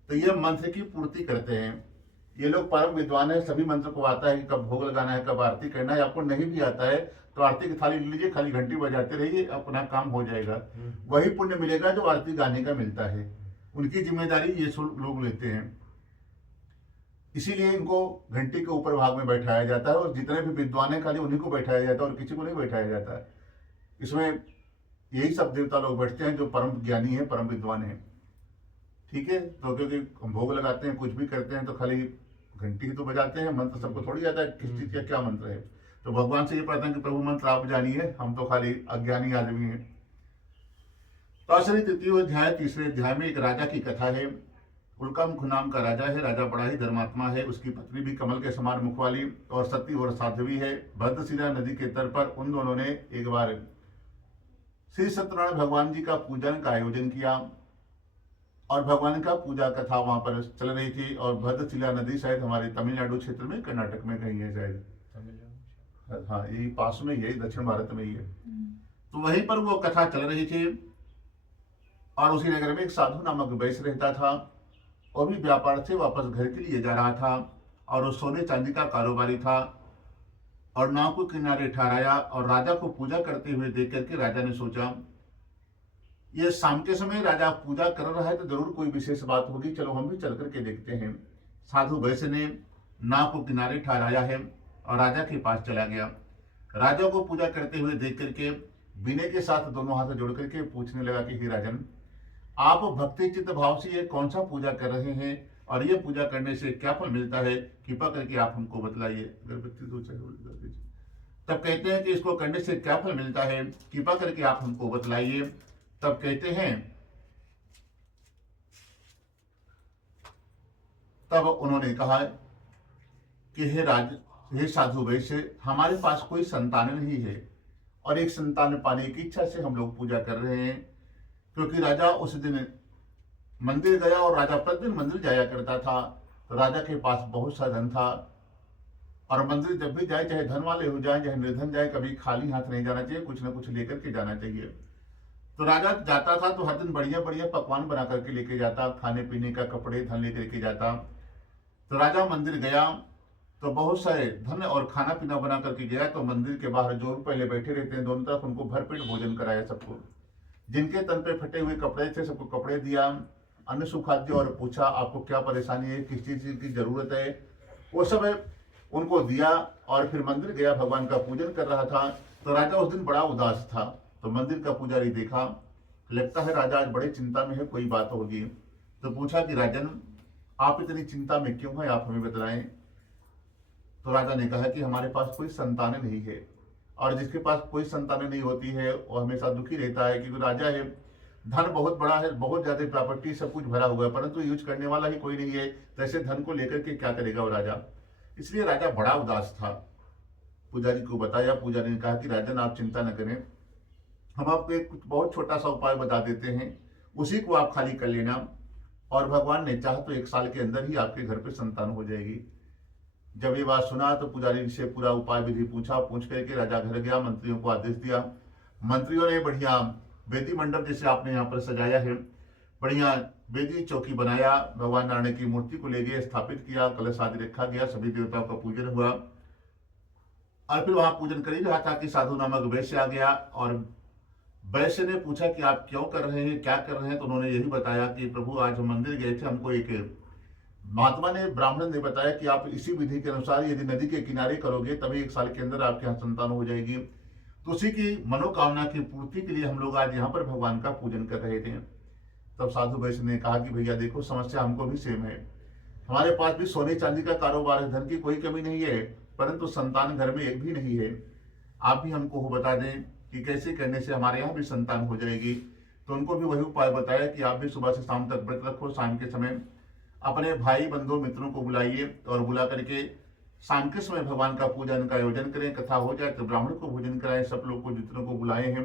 तो ये मंत्र की पूर्ति करते हैं। ये लोग परम विद्वान है, सभी मंत्र को आता है कि कब भोग लगाना है, कब आरती करना है। आपको नहीं भी आता है तो आरती की थाली ले लीजिए, खाली घंटी बजाते रहिए, अपना काम हो जाएगा। वही पुण्य मिलेगा जो आरती गाने का मिलता है। उनकी जिम्मेदारी ये लोग लेते हैं, इसीलिए इनको घंटी के ऊपर भाग में बैठाया जाता है। और जितने भी विद्वान हैं खाली उन्हीं को बैठाया जाता है और किसी को नहीं बैठाया जाता है। इसमें यही सब देवता लोग बैठते हैं जो परम ज्ञानी है, परम विद्वान है, ठीक है। तो क्योंकि हम भोग लगाते हैं, कुछ भी करते हैं तो खाली घंटी ही तो बजाते हैं, मंत्र सबको थोड़ी आता है किस चीज का क्या मंत्र है। तो भगवान से ये प्रार्थना कि प्रभु मंत्र आप जानिए, हम तो खाली अज्ञानी आदमी हैं। तो श्री तृतीय अध्याय तीसरे अध्याय में एक राजा की कथा है। उल्कामुख नाम का राजा है। राजा बड़ा ही धर्मात्मा है। उसकी पत्नी भी कमल के समान मुख वाली और सती और साध्वी है। भद्रशिला नदी के तट पर उन दोनों ने एक बार श्री सत्यनारायण भगवान जी का पूजन का आयोजन किया और भगवान का पूजा कथा वहां पर चल रही थी। और भद्रशिला नदी शायद हमारे तमिलनाडु क्षेत्र में, कर्नाटक में कहीं है शायद, हाँ यही पास में, यही दक्षिण भारत में ही है। तो वहीं पर वो कथा चल रही थी और उसी नगर में एक साधु नामक वैश्य रहता था। वो भी व्यापार से वापस घर के लिए जा रहा था और वो सोने चांदी का कारोबारी था और नाव को किनारे ठहराया और राजा को पूजा करते हुए देख करके राजा ने सोचा ये शाम के समय राजा पूजा कर रहा है तो जरूर कोई विशेष बात होगी, चलो हम भी चल करके देखते हैं। साधु वैश्य ने नाव को किनारे ठहराया है और राजा के पास चला गया। राजा को पूजा करते हुए देख करके विनय के साथ दोनों हाथ जोड़ करके पूछने लगा कि हे राजन, आप भक्ति चित्त भाव से ये कौन सा पूजा कर रहे हैं और ये पूजा करने से क्या फल मिलता है, कृपा करके आप हमको बतलाइए। तब कहते हैं कि इसको करने से क्या फल मिलता है, कृपा करके आप हमको बतलाइए। तब कहते हैं, तब उन्होंने कहा कि हे साधु वैश्य, हमारे पास कोई संतान नहीं है और एक संतान पाने की इच्छा से हम लोग पूजा कर रहे हैं। क्योंकि राजा उस दिन मंदिर गया और राजा प्रतिदिन मंदिर जाया करता था, तो राजा के पास बहुत सा धन था और मंदिर जब भी जाए, चाहे धन वाले हो जाए चाहे निर्धन जाए, कभी खाली हाथ नहीं जाना चाहिए, कुछ ना कुछ लेकर के जाना चाहिए। तो राजा जाता था तो हर दिन बढ़िया बढ़िया पकवान बना करके लेके जाता, खाने पीने का, कपड़े, धन लेकर के जाता। तो राजा मंदिर गया तो बहुत सारे धन और खाना पीना बना करके गया। तो मंदिर के बाहर जो पहले बैठे रहते हैं दोनों तरफ, उनको भरपेट भोजन कराया सबको। जिनके तन पे फटे हुए कपड़े थे सबको कपड़े दिया, अन्न सुखाद्य और पूछा आपको क्या परेशानी है, किस चीज़ की जरूरत है, वो सब उनको दिया। और फिर मंदिर गया, भगवान का पूजन कर रहा था। तो राजा उस दिन बड़ा उदास था। तो मंदिर का पुजारी देखा, लगता है राजा आज बड़े चिंता में है, कोई बात होगी। तो पूछा कि राजन, आप इतनी चिंता में क्यों हैं, आप हमें बतलाएं। तो राजा ने कहा कि हमारे पास कोई संतान नहीं है, और जिसके पास कोई संतान नहीं होती है वो हमेशा दुखी रहता है, क्योंकि राजा है, धन बहुत बड़ा है, बहुत ज्यादा प्रॉपर्टी सब कुछ भरा हुआ है, परंतु यूज करने वाला ही कोई नहीं है। तो ऐसे धन को लेकर के क्या करेगा वो राजा। इसलिए राजा बड़ा उदास था। पुजारी को बताया, पुजारी ने कहा कि राजन आप चिंता न करें, हम आपको एक बहुत छोटा सा उपाय बता देते हैं, उसी को आप खाली कर लेना, और भगवान ने चाहा तो 1 साल के अंदर ही आपके घर पे संतान हो जाएगी। जब ये बात सुना तो पुजारी से पूरा उपाय विधि पूछा, पूछ करके राजा घर गया, मंत्रियों को आदेश दिया। मंत्रियों ने बढ़िया वेदी मंडप जैसे आपने यहाँ पर सजाया है, बढ़िया वेदी चौकी बनाया, भगवान नारायण की मूर्ति को ले गए, स्थापित किया, कलश आदि रखा गया, सभी देवताओं का पूजन हुआ। और फिर वहां पूजन कर ही रहा था कि साधु नामक वैश्य आ गया, और वैश्य ने पूछा कि आप क्यों कर रहे हैं, क्या कर रहे हैं। तो उन्होंने यही बताया कि प्रभु आज हम मंदिर गए थे, हमको एक महात्मा ने, ब्राह्मण ने बताया कि आप इसी विधि के अनुसार यदि नदी के किनारे करोगे तभी 1 साल के अंदर आपके यहाँ संतान हो जाएगी। तो उसी की मनोकामना की पूर्ति के लिए हम लोग आज यहाँ पर भगवान का पूजन कर रहे थे। तब साधु वैश्य ने कहा कि भैया देखो, समस्या हमको भी सेम है, हमारे पास भी सोने चांदी का कारोबार है, धन की कोई कमी नहीं है, परंतु संतान घर में एक भी नहीं है। आप भी हमको वो बता दें कि कैसे करने से हमारे यहाँ भी संतान हो जाएगी। तो उनको भी वही उपाय बताया कि आप भी सुबह से शाम तक व्रत रखो, शाम के समय अपने भाई बंधु मित्रों को बुलाइए, और बुला करके शाम के समय भगवान का पूजन का आयोजन करें, कथा हो जाए तो ब्राह्मण को भोजन कराएं, सब लोग को जितनों को बुलाए हैं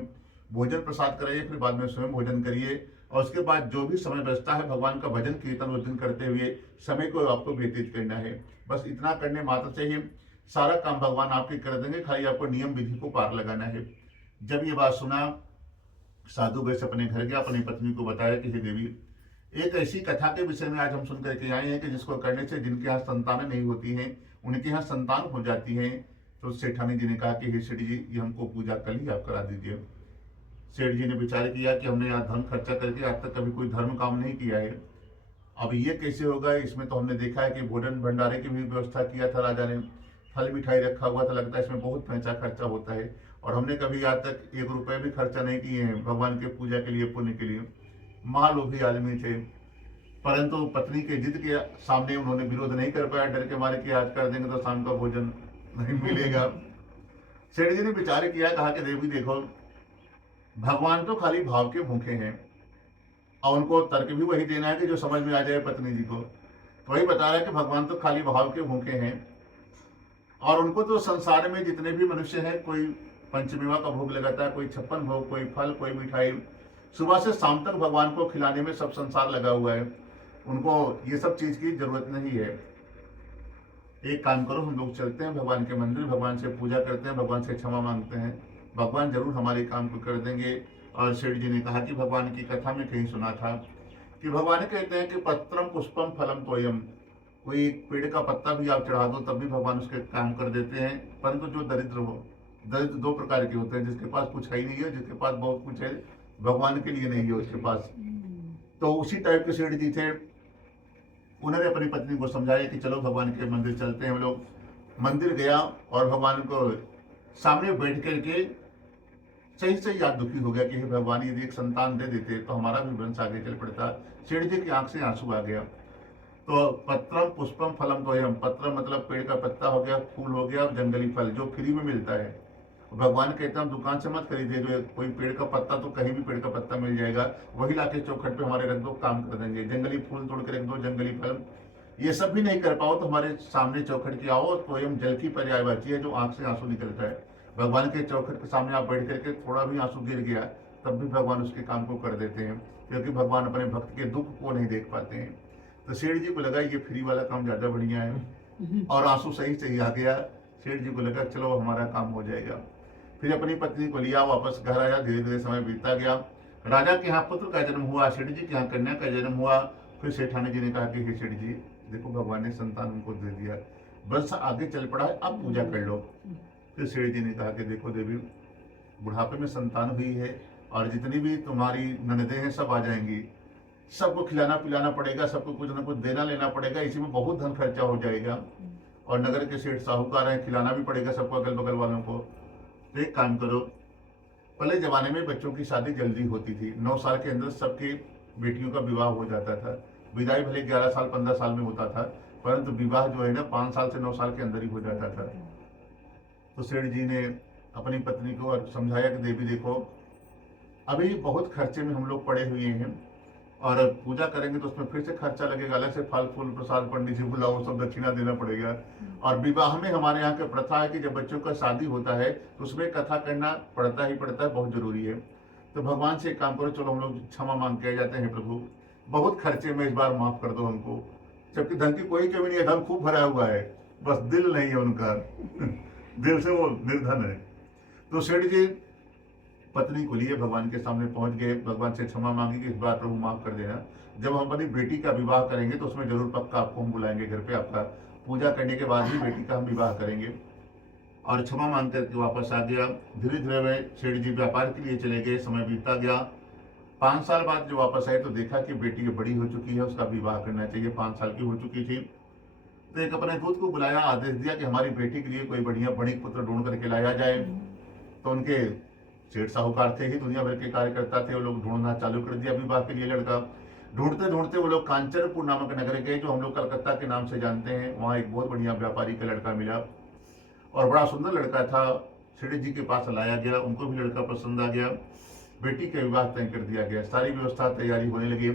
भोजन प्रसाद कराइए, फिर बाद में स्वयं भोजन करिए, और उसके बाद जो भी समय बचता है भगवान का भजन कीर्तन वर्जन करते हुए समय को आपको व्यतीत करना है। बस इतना करने मात्र से ही सारा काम भगवान आपके कर देंगे, खाली आपको नियम विधि को पार लगाना है। जब ये बात सुना, साधु वैश्य अपने घर गया, अपनी पत्नी को बताया कि हे देवी, एक ऐसी कथा के विषय में आज हम सुन करके आए हैं कि जिसको करने से जिनके यहाँ संतान नहीं होती हैं उनके यहाँ संतान हो जाती हैं। तो सेठानी जी ने कहा कि हे सेठ जी, ये हमको पूजा कल ही आप करा दीजिए। सेठ जी ने विचार किया कि हमने यहाँ धन खर्चा करके आज तक कभी कोई धर्म काम नहीं किया है, अब ये कैसे होगा। इसमें तो हमने देखा है कि भोजन भंडारे की भी व्यवस्था किया था राजा ने, फल मिठाई रखा हुआ था, लगता है इसमें बहुत पैसा खर्चा होता है, और हमने कभी आज तक 1 रुपये भी खर्चा नहीं किए हैं भगवान के पूजा के लिए, पुण्य के लिए। महालोभी आदमी थे, परंतु पत्नी के जिद के सामने उन्होंने विरोध नहीं कर पाया, डर के मारे कि आज कर देंगे तो शाम का भोजन नहीं मिलेगा। सेठ जी ने विचार किया, कहा कि देवी देखो, भगवान तो खाली भाव के भूखे हैं, और उनको तर्क भी वही देना है कि जो समझ में आ जाए पत्नी जी को। तो वही बता रहा है कि भगवान तो खाली भाव के भूखे हैं, और उनको तो संसार में जितने भी मनुष्य हैं, कोई पंचमेवा का भोग लगाता है, कोई 56 भोग, कोई फल, कोई मिठाई, सुबह से शाम तक भगवान को खिलाने में सब संसार लगा हुआ है, उनको ये सब चीज की जरूरत नहीं है। एक काम करो, हम लोग चलते हैं भगवान के मंदिर, भगवान से पूजा करते हैं, भगवान से क्षमा मांगते हैं, भगवान जरूर हमारे काम को कर देंगे। और सेठ जी ने कहा कि भगवान की कथा में कहीं सुना था कि भगवान कहते हैं कि पत्रम पुष्पम फलम तोयम, कोई पेड़ का पत्ता भी आप चढ़ा दो तब भी भगवान उसके काम कर देते हैं, परंतु जो दरिद्र हो, दरिद्र 2 प्रकार के होते हैं, जिसके पास कुछ है ही नहीं है, जिसके पास बहुत कुछ है भगवान के लिए नहीं है उसके पास। तो उसी टाइप के सेठ जी थे, उन्होंने अपनी पत्नी को समझाया कि चलो भगवान के मंदिर चलते हैं। हम लोग मंदिर गया और भगवान को सामने बैठ करके सही सही याद दुखी हो गया कि हे भगवान, यदि एक संतान दे देते तो हमारा भी वंश आगे चल पड़ता। सेठ जी की आंख से आंसू आ गया। तो पत्रम पुष्पम फलम तोयम, पत्र मतलब पेड़ का पत्ता हो गया, फूल हो गया, जंगली फल जो फ्री में मिलता है। भगवान कहते हैं दुकान से मत खरीदिए, जो कोई पेड़ का पत्ता तो कहीं भी पेड़ का पत्ता मिल जाएगा, वही लाके चौखट पे हमारे रख दो, काम कर देंगे। जंगली फूल तोड़ के रख दो, जंगली फल, ये सब भी नहीं कर पाओ तो हमारे सामने चौखट के आओ। तो यम जल की पर्यायवाची है, जो आंख से आंसू निकलता है। भगवान के चौखट के सामने आप बैठ करके थोड़ा भी आंसू गिर गया तब भी भगवान उसके काम को कर देते हैं, क्योंकि भगवान अपने भक्त के दुख को नहीं देख पाते हैं। तो सेठ जी को लगा ये फ्री वाला काम ज्यादा बढ़िया है, और आंसू सही सही आ गया। सेठ जी को लगा चलो हमारा काम हो जाएगा। फिर अपनी पत्नी को लिया, वापस घर आया, धीरे धीरे समय बीतता गया। राजा के यहाँ पुत्र का जन्म हुआ, सेठ जी के यहाँ कन्या का जन्म हुआ। फिर सेठानी जी ने कहा कि हे सेठ जी देखो, भगवान ने संतान हमको दे दिया, बस आगे चल पड़ा है, अब पूजा कर लो। फिर सेठ जी ने कहा कि देखो देवी, बुढ़ापे में संतान हुई है और जितनी भी तुम्हारी ननदें हैं सब आ जाएंगी, सबको खिलाना पिलाना पड़ेगा, सबको कुछ ना कुछ देना लेना पड़ेगा, इसी में बहुत धन खर्चा हो जाएगा। और नगर के सेठ साहूकार हैं, खिलाना भी पड़ेगा सबको, अगल बगल वालों को। तो एक काम करो, पहले जमाने में बच्चों की शादी जल्दी होती थी, 9 साल के अंदर सबकी बेटियों का विवाह हो जाता था। विदाई भले 11 साल 15 साल में होता था, परंतु विवाह जो है ना 5 साल से 9 साल के अंदर ही हो जाता था। तो सेठ जी ने अपनी पत्नी को और समझाया कि देवी देखो, अभी बहुत खर्चे में हम लोग पड़े हुए हैं, और पूजा करेंगे तो उसमें फिर से खर्चा लगेगा, अलग से फल फूल प्रसाद पंडित जी बुलाओ, सब दक्षिणा देना पड़ेगा। और विवाह में हमारे यहाँ की प्रथा है कि जब बच्चों का शादी होता है तो उसमें कथा करना पड़ता ही पड़ता है, बहुत जरूरी है। तो भगवान से एक काम करो, चलो हम लोग क्षमा मांग के आ जाते हैं, प्रभु बहुत खर्चे में इस बार माफ कर दो हमको। जबकि धन की कोई कमी नहीं है, धन खूब भरा हुआ है, बस दिल नहीं है उनका दिल से वो निर्धन है। तो सेठ जी पत्नी को लिए भगवान के सामने पहुंच गए, भगवान से क्षमा मांगी कि इस बार प्रभु माफ कर देना, जब हम अपनी बेटी का विवाह करेंगे तो उसमें जरूर पक्का आपको हम बुलाएंगे घर पे, आपका पूजा करने के बाद ही बेटी का हम विवाह करेंगे। और क्षमा मांग करके वापस आ गया। धीरे धीरे वह सेठ जी व्यापार के लिए चले गए, समय बीतता गया। 5 साल बाद जो वापस आए तो देखा कि बेटी बड़ी हो चुकी है, उसका विवाह करना चाहिए, 5 साल की हो चुकी थी। तो एक अपने दूत को बुलाया, आदेश दिया कि हमारी बेटी के लिए कोई बढ़िया बणिक पुत्र ढूंढ करके लाया जाए। तो उनके सेठ साहूकार थे ही, दुनिया भर के कार्यकर्ता थे, वो लोग ढूंढना चालू कर दिया विवाह के लिए लड़का। ढूंढते ढूंढते वो लोग कांचनपुर नामक नगर गए, जो हम लोग कलकत्ता के नाम से जानते हैं। वहाँ एक बहुत बढ़िया व्यापारी का लड़का मिला और बड़ा सुंदर लड़का था। सेठ जी के पास लाया गया, उनको भी लड़का पसंद आ गया, बेटी का विवाह तय कर दिया गया। सारी व्यवस्था तैयारी होने लगी,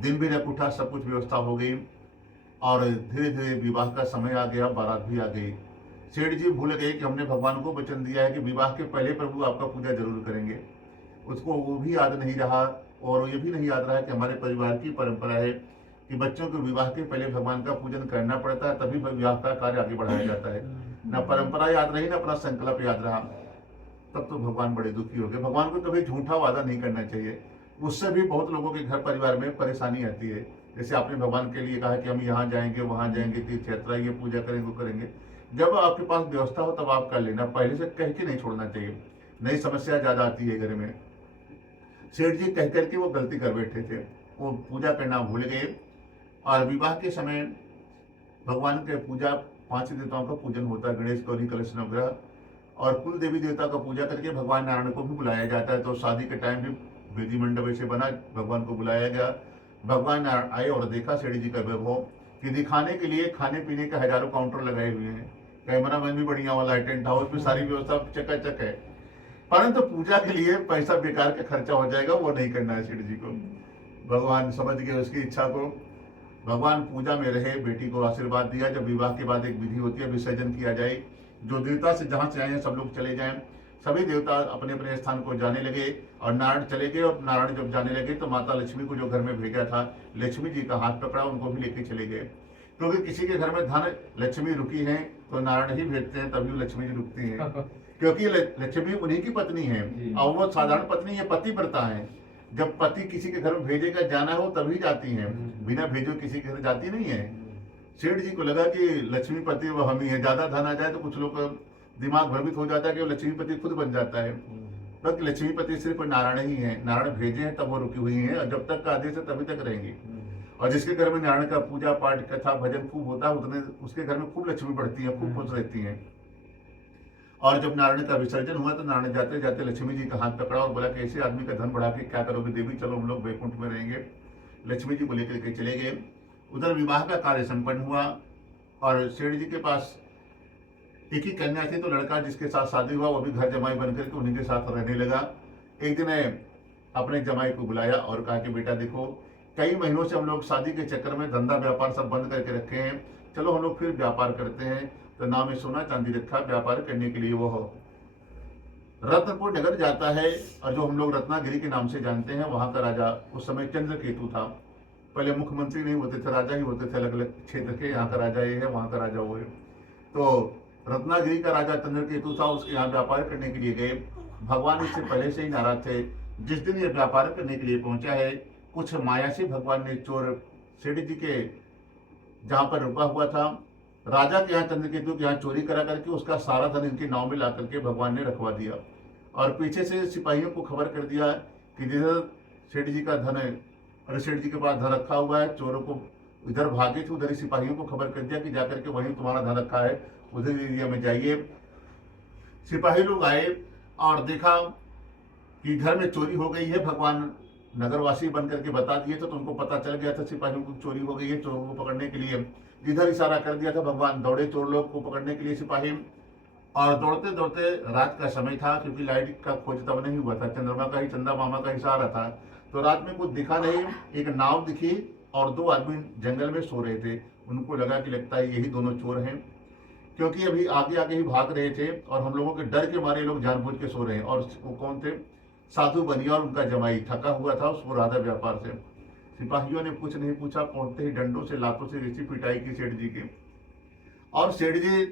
दिन भी रख उठा, सब कुछ व्यवस्था हो गई और धीरे धीरे विवाह का समय आ गया, बारात भी आ गई। सेठ जी भूल गए कि हमने भगवान को वचन दिया है कि विवाह के पहले प्रभु आपका पूजा जरूर करेंगे। उसको वो भी याद नहीं रहा और ये भी नहीं याद रहा कि हमारे परिवार की परंपरा है कि बच्चों के विवाह के पहले भगवान का पूजन करना पड़ता है, तभी विवाह का कार्य आगे बढ़ाया जाता है। ना परंपरा याद रही, ना अपना संकल्प याद रहा। तब तो भगवान बड़े दुखी हो गए। भगवान को कभी झूठा वादा नहीं करना चाहिए, उससे भी बहुत लोगों के घर परिवार में परेशानी आती है। जैसे आपने भगवान के लिए कहा कि हम यहाँ जाएंगे वहाँ जाएंगे, तीर्थ यात्रा ये पूजा करेंगे वो करेंगे, जब आपके पास व्यवस्था हो तब आप कर लेना, पहले से कह के नहीं छोड़ना चाहिए, नई समस्या ज्यादा आती है घर में। सेठ जी कह करके वो गलती कर बैठे थे, वो पूजा करना भूल गए। और विवाह के समय भगवान के पूजा 5 देवताओं का पूजन होता है, गणेश गौरी कलश नवग्रह और कुल देवी देवता का पूजा करके भगवान नारायण को भी बुलाया जाता है। तो शादी के टाइम भी वेदी मंडप ऐसे बना, भगवान को बुलाया गया। भगवान नारायण आए और देखा सेठ जी का वैभव कि दिखाने के लिए खाने पीने के हजारों काउंटर लगाए हुए हैं, कैमरामैन भी बढ़िया वाला है, टेंट हाउस में सारी व्यवस्था चकाचक है, परंतु पूजा के लिए पैसा बेकार का खर्चा हो जाएगा, वो नहीं करना है सेठ जी को। भगवान समझ गए उसकी इच्छा को। भगवान पूजा में रहे, बेटी को आशीर्वाद दिया। जब विवाह के बाद एक विधि होती है, विसर्जन किया जाए, जो देवता से जहाँ से आए हैं सब लोग चले जाएं। सभी देवता अपने अपने स्थान को जाने लगे और नारायण चले गए। और नारायण जब जाने लगे तो माता लक्ष्मी को जो घर में भेजा था, लक्ष्मी जी का हाथ पकड़ा, उनको भी लेके चले गए। क्योंकि किसी के घर में धन लक्ष्मी रुकी है तो नारायण ही भेजते हैं, तभी लक्ष्मी जी रुकती हैं। क्योंकि लक्ष्मी उन्हीं की पत्नी है और वो साधारण पत्नी है, पतिव्रता है। जब पति किसी के घर में भेजेगा, जाना हो तभी जाती हैं, बिना भेजो किसी के घर जाती नहीं है। सेठ जी को लगा कि लक्ष्मीपति वो हम ही है, ज्यादा धन आ जाए तो कुछ लोग का दिमाग भ्रमित हो जाता है कि वो लक्ष्मीपति खुद बन जाता है। बल्कि लक्ष्मीपति सिर्फ नारायण ही है, नारायण भेजे हैं तब वो रुकी हुई है, और जब तक का आदेश है तभी तक रहेंगी। और जिसके घर में नारायण का पूजा पाठ कथा भजन खूब होता है, उतने उसके घर में खूब लक्ष्मी बढ़ती है, खूब खुश रहती है। और जब नारायण का विसर्जन हुआ तो नारायण जाते जाते लक्ष्मी जी का हाथ पकड़ा और बोला कि ऐसे आदमी का धन बढ़ा के क्या करोगे देवी, चलो हम लोग वैकुंठ में रहेंगे। लक्ष्मी जी को लेकर के चले गए। उधर विवाह का कार्य संपन्न हुआ और सेठ जी के पास एक ही कन्या थी, तो लड़का जिसके साथ शादी हुआ वो भी घर जमाई बन करके उन्हीं के साथ रहने लगा। एक दिन अपने जमाई को बुलाया और कहा कि बेटा देखो, कई महीनों से हम लोग शादी के चक्कर में धंधा व्यापार सब बंद करके रखे हैं, चलो हम लोग फिर व्यापार करते हैं। तो नाम में सोना चांदी रखा, व्यापार करने के लिए वो रत्नपुर नगर जाता है। और जो हम लोग रत्नागिरी के नाम से जानते हैं, वहाँ का राजा उस समय चंद्रकेतु था। पहले मुख्यमंत्री नहीं होते थे, राजा ही होते थे अलग अलग क्षेत्र के। यहाँ का राजा ये है, वहाँ का राजा वो है। तो रत्नागिरी का राजा चंद्रकेतु था, उसके यहाँ व्यापार करने के लिए गए। भगवान इससे पहले से ही नाराज थे। जिस दिन ये व्यापार करने के लिए पहुंचा है, कुछ माया से भगवान ने चोर सेठ जी के जहाँ पर रुका हुआ था राजा के यहाँ, चंद्रकेतु के यहाँ चोरी करा करके उसका सारा धन इनके नाव में ला करके भगवान ने रखवा दिया। और पीछे से सिपाहियों को खबर कर दिया कि जिधर सेठ जी का धन अरे सेठ जी के पास धन रखा हुआ है, चोरों को इधर भागे थे, उधर ही सिपाहियों को खबर कर दिया कि जाकर के वहीं तुम्हारा धन रखा है, उधर एरिया में जाइए। सिपाही लोग आए और देखा कि घर में चोरी हो गई है। भगवान नगरवासी बन करके बता दिए तो उनको पता चल गया था सिपाहियों को चोरी हो गई है। चोरों को पकड़ने के लिए जिधर इशारा कर दिया था भगवान दौड़े चोर लोग को पकड़ने के लिए सिपाही। और दौड़ते दौड़ते, रात का समय था क्योंकि लाइट का खोज तब नहीं हुआ था, चंद्रमा का ही, चंदा मामा का इशारा था, तो रात में कुछ दिखा नहीं। एक नाव दिखी और दो आदमी जंगल में सो रहे थे। उनको लगा कि लगता है यही दोनों चोर हैं, क्योंकि अभी आगे आगे ही भाग रहे थे और हम लोगों के डर के मारे लोग जानबूझ के सो रहे हैं। और वो कौन थे? साधु बनिया और उनका जमाई थका हुआ था उसको राधा व्यापार से। सिपाहियों ने कुछ नहीं पूछा, पहुंचते ही डंडों से लातों से ऐसी पिटाई की सेठ जी की। और सेठ जी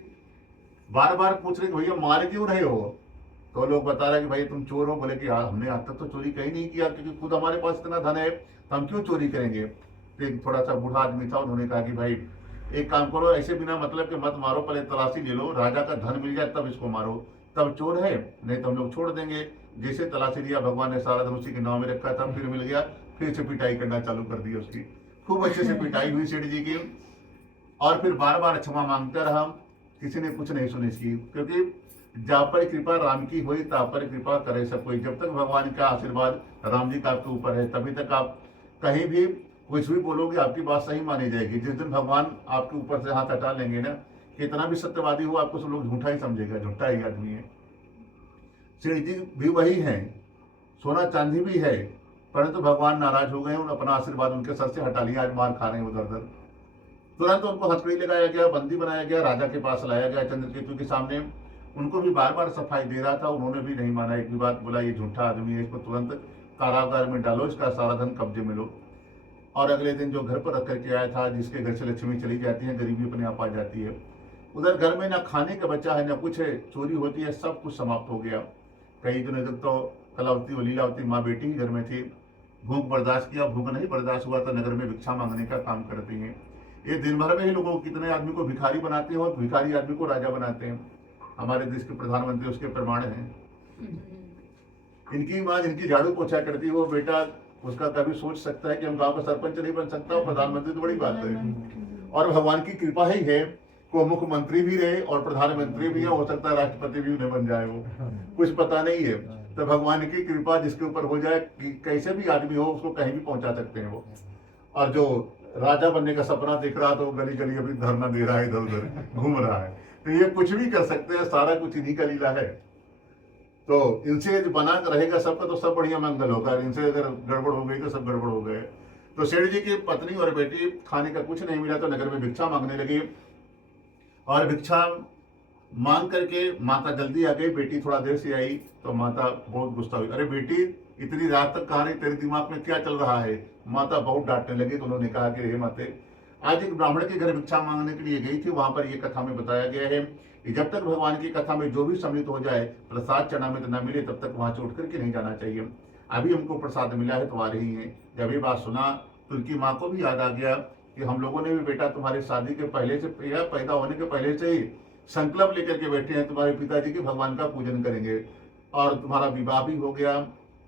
बार बार पूछ रहे कि भैया मार क्यों रहे हो? तो लोग बता रहे कि भाई तुम चोर हो। बोले कि यार हमने आज तक तो चोरी कहीं नहीं किया, क्योंकि खुद हमारे पास इतना धन है तो हम क्यों चोरी करेंगे। तो एक थोड़ा सा बूढ़ा आदमी था, उन्होंने कहा कि भाई एक काम करो, ऐसे बिना मतलब के मत मारो, पहले तलाशी ले लो, राजा का धन मिल जाए तब इसको मारो, तब चोर है, नहीं तो हम लोग छोड़ देंगे। जैसे तलाशी लिया, भगवान ने सारा धन उसी के नाम में रखा था, फिर मिल गया, फिर से पिटाई करना चालू कर दी उसकी। खूब अच्छे से पिटाई हुई सेठ जी की। और फिर बार बार क्षमा मांगता रहा, किसी ने कुछ नहीं सुनी इसकी, क्योंकि जहाँ पर कृपा राम की हुई ता पर कृपा करे सब कोई। जब तक भगवान का आशीर्वाद राम जी का आपके ऊपर है तभी तक आप कहीं भी कुछ भी बोलोगे आपकी बात सही मानी जाएगी। जिस दिन भगवान आपके ऊपर से हाथ हटा लेंगे ना, कितना भी सत्यवादी हो आपको सब लोग झूठा ही समझेगा, झूठा ही आदमी है। सेठ जी भी वही है, सोना चांदी भी है, परंतु भगवान नाराज हो गए, अपना आशीर्वाद उनके सर से हटा लिया, आज मार खा रहे हैं उधर उधर। तुरंत उनको हथकड़ी लगाया गया, बंदी बनाया गया, राजा के पास लाया गया चंद्रकेतु के सामने। उनको भी बार बार सफाई दे रहा था, उन्होंने भी नहीं माना, एक भी बात बोला ये झूठा आदमी है, इसको तुरंत कारागार में डालो, इसका सारा धन कब्जे में लो। और अगले दिन जो घर पर रख करके आया था, जिसके घर से लक्ष्मी चली जाती है, गरीबी अपने आप आ जाती है, उधर घर में ना खाने का बच्चा है, ना कुछ है, चोरी होती है, सब कुछ समाप्त हो गया। कई दिनों तक तो कलावती और लीलावती माँ बेटी ही घर में थी। भूख बर्दाश्त किया, भूख नहीं बर्दाश्त हुआ तो नगर में भिक्षा मांगने का काम करती हैं। ये दिन भर में ही लोगों कितने आदमी को भिखारी बनाते हैं और भिखारी आदमी को राजा बनाते हैं। हमारे देश के प्रधानमंत्री उसके प्रमाण हैं। इनकी माँ जिनकी झाड़ू पोछा करती है वो बेटा उसका कभी सोच सकता है कि हम गांव का सरपंच नहीं बन सकता, और प्रधानमंत्री तो बड़ी बात है। और भगवान की कृपा ही है को मुख्यमंत्री भी रहे और प्रधानमंत्री भी है, हो सकता है राष्ट्रपति भी उन्हें बन जाए, वो कुछ पता नहीं है। तो भगवान की कृपा जिसके ऊपर हो जाए, कि कैसे भी आदमी हो उसको कहीं भी पहुंचा सकते हैं वो। और जो राजा बनने का सपना देख रहा तो गली गली अभी धरना दे रहा है, इधर उधर घूम रहा है, तो ये कुछ भी कर सकते हैं, सारा कुछ इन्हीं का लीला है। तो इनसे बना रहेगा सबका तो सब बढ़िया मंगल होगा, इनसे अगर गड़बड़ हो गई तो सब गड़बड़ हो गए। तो सेठ जी की पत्नी और बेटी खाने का कुछ नहीं मिला तो नगर में भिक्षा मांगने लगी, और भिक्षा मांग करके माता जल्दी आ गई, बेटी थोड़ा देर से आई तो माता बहुत गुस्सा हुई, अरे बेटी इतनी रात तक कहाँ रही, तेरे दिमाग में क्या चल रहा है। माता बहुत डांटने लगी, तो उन्होंने कहा कि हे माते, आज एक ब्राह्मण के घर भिक्षा मांगने के लिए गई थी, वहां पर ये कथा में बताया गया है कि जब तक भगवान की कथा में जो भी सम्मिलित हो जाए, प्रसाद चढ़ामित न मिले तब तक वहां से उठ करके नहीं जाना चाहिए। अभी हमको प्रसाद मिला है तो आ रही है। जब ये बात सुना तो उनकी माँ को भी याद आ गया कि हम लोगों ने भी बेटा तुम्हारी शादी के पहले से या पैदा होने के पहले से ही संकल्प लेकर के बैठे हैं, तुम्हारे पिताजी के भगवान का पूजन करेंगे, और तुम्हारा विवाह भी हो गया,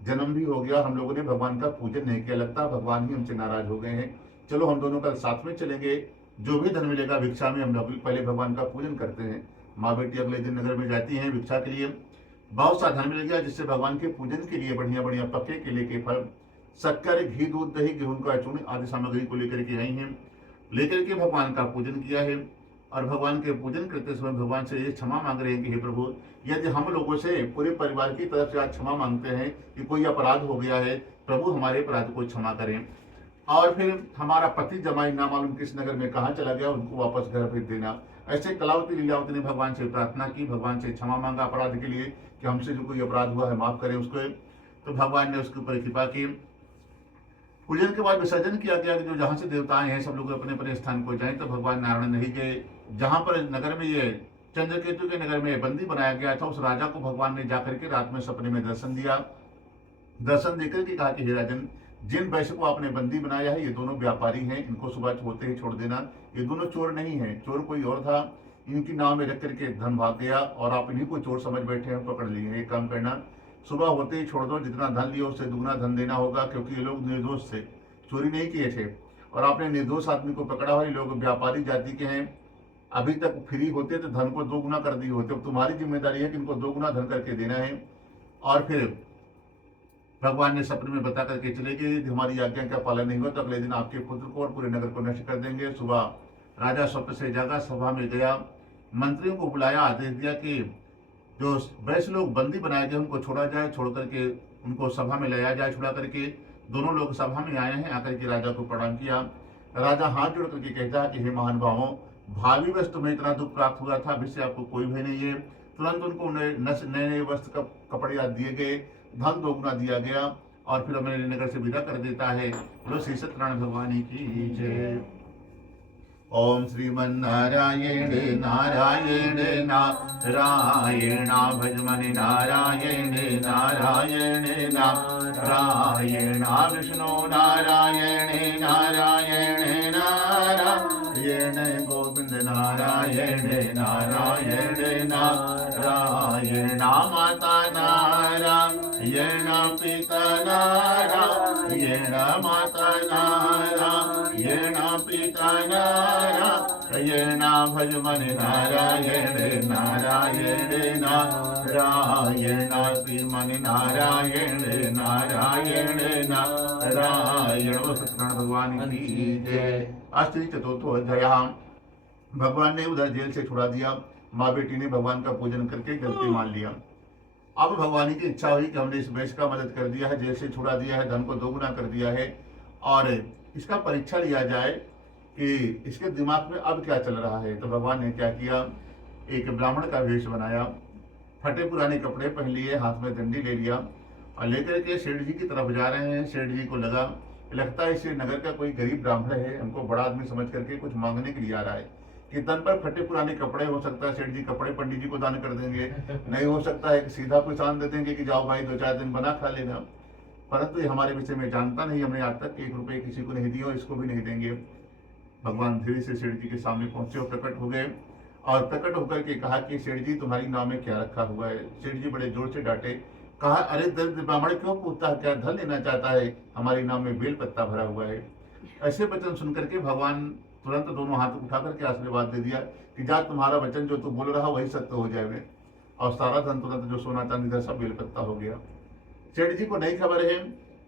जन्म भी हो गया, हम लोगों ने भगवान का पूजन नहीं किया, लगता भगवान ही हमसे नाराज हो गए हैं। चलो हम दोनों कल साथ में चलेंगे, जो भी धन मिलेगा भिक्षा में हम लोग पहले भगवान का पूजन करते हैं। माँ बेटी अगले दिन नगर में जाती हैं भिक्षा के लिए, बहुत सा धन मिल गया जिससे भगवान के पूजन के लिए बढ़िया बढ़िया पक्के केले के फल, शक्कर, घी, दूध, दही, गेहूं का चूर्ण आदि सामग्री को लेकर के आई हैं। लेकर के भगवान का पूजन किया है, और भगवान के पूजन करते समय भगवान से ये क्षमा मांग रहे हैं कि हे प्रभु, यदि हम लोगों से पूरे परिवार की तरफ से आज क्षमा मांगते हैं कि कोई अपराध हो गया है, प्रभु हमारे अपराध को क्षमा करें। और फिर हमारा पति जमाई ना मालूम किस नगर में कहाँ चला गया, उनको वापस घर भेज देना। ऐसे कलावती लीलावती ने भगवान से प्रार्थना की, भगवान से क्षमा मांगा अपराध के लिए कि हमसे जो कोई अपराध हुआ है माफ करें उसको। तो भगवान ने उसके ऊपर कृपा की। पूजन के बाद विसर्जन किया गया कि जो जहाँ से देवताएं हैं सब लोग अपने अपने स्थान को जाएं। तो भगवान नारायण नहीं गए, जहाँ पर नगर में ये चंद्रकेतु के नगर में बंदी बनाया गया था, उस राजा को भगवान ने जाकर के रात में सपने में दर्शन दिया। दर्शन देकर के कहा कि हे राजन, जिन वैश्य को आपने बंदी बनाया है ये दोनों व्यापारी हैं, इनको सुबह होते ही छोड़ देना। ये दोनों चोर नहीं हैं, चोर कोई और था, इनकी नाव में रख करके धन भाग गया और आप इन्हीं को चोर समझ बैठे हैं, पकड़ लिए। एक काम करना, सुबह होते ही छोड़ दो, जितना धन लिया उससे दुगना धन देना होगा, क्योंकि ये लोग निर्दोष थे। चोरी नहीं किए थे और आपने निर्दोष आदमी को पकड़ा हुआ। ये लोग व्यापारी जाति के हैं, अभी तक फ्री होते तो धन को 2 गुना कर दिए होते। अब तुम्हारी जिम्मेदारी है कि इनको 2 गुना धन करके देना है। और फिर भगवान ने सपने में बता करके चले गए, यदि हमारी आज्ञा का पालन नहीं हुआ तो अगले दिन आपके पुत्र को और पूरे नगर को नष्ट कर देंगे। सुबह राजा स्वप्न से जागा, सभा में गया, मंत्रियों को बुलाया, आदेश दिया कि जो वैसे लोग बंदी बनाए गए उनको छोड़ा जाए, छोड़ करके उनको सभा में लाया जाए। छुड़ा करके दोनों लोग सभा में आए हैं। आकर के राजा को प्रणाम किया। राजा हाथ जोड़ करके कहता है कि हे महानुभावों, भावी वश तुम्हें इतना दुख प्राप्त हुआ था, अभी से आपको कोई भय नहीं है। तुरंत उनको नए नए वस्त्र कपड़े आदि दिए गए, धन 2 गुना दिया गया और फिर हमें नगर से विदा कर देता है। बोलो श्री सत्यनारायण भगवान की जय। ओम श्रीमन्नारायण नारायण नारायण भजमन नारायण नारायण नारायण विष्णु नारायण नारायण नारायण गोविंद नारायण नारायण नारायण माता नारायण पिता नारायण माता नारायण पिता नारायण भजमन नारायण नारायण नारायण श्रीमन नारायण नारायण नारायण। सत्यनारायण भगवान की जय। अष्टमी चतुर्थो अध्याय। भगवान ने उधर जेल से छुड़ा दिया। माँ बेटी ने भगवान का पूजन करके गलती मान लिया। अब भगवान की इच्छा हुई कि हमने इस वैश्य का मदद कर दिया है, जेल से छुड़ा दिया है, धन को 2 गुना कर दिया है और इसका परीक्षा लिया जाए कि इसके दिमाग में अब क्या चल रहा है। तो भगवान ने क्या किया, एक ब्राह्मण का वेश बनाया, फटे पुराने कपड़े पहन लिए, हाथ में डंडी ले लिया और लेकर के सेठ जी की तरफ जा रहे हैं। सेठ जी को लगता है इस नगर का कोई गरीब ब्राह्मण है, हमको बड़ा आदमी समझ करके कुछ मांगने के लिए आ रहा है। कि तन पर फटे पुराने कपड़े, हो सकता है सेठ जी कपड़े पंडित जी को दान कर देंगे, नहीं हो सकता है कि सीधा कोई दान दे देंगे कि जाओ भाई 2-4 दिन बना खा लेना। परंतु ये हमारे विषय में जानता नहीं, हमने आज तक 1 रुपये किसी को नहीं दिया और इसको भी नहीं देंगे। भगवान धीरे से सेठ जी के सामने पहुंचे और प्रकट हो गए और प्रकट होकर के कहा कि सेठ जी तुम्हारी नाव में क्या रखा हुआ है। सेठ जी बड़े जोर से डांटे, कहा अरे दरिद्र ब्राह्मण क्यों पूछता है, क्या धन लेना चाहता है, हमारी नाव में बेल पत्ता भरा हुआ है। ऐसे वचन सुनकर के भगवान तुरंत दोनों हाथ उठा करके आशीर्वाद दे दिया कि जा तुम्हारा वचन जो तू बोल रहा वही सत्य हो जाए। और सारा धन तुरंत जो सोना चांदी था सब बेल पत्ता हो गया। सेठ जी को नहीं खबर है।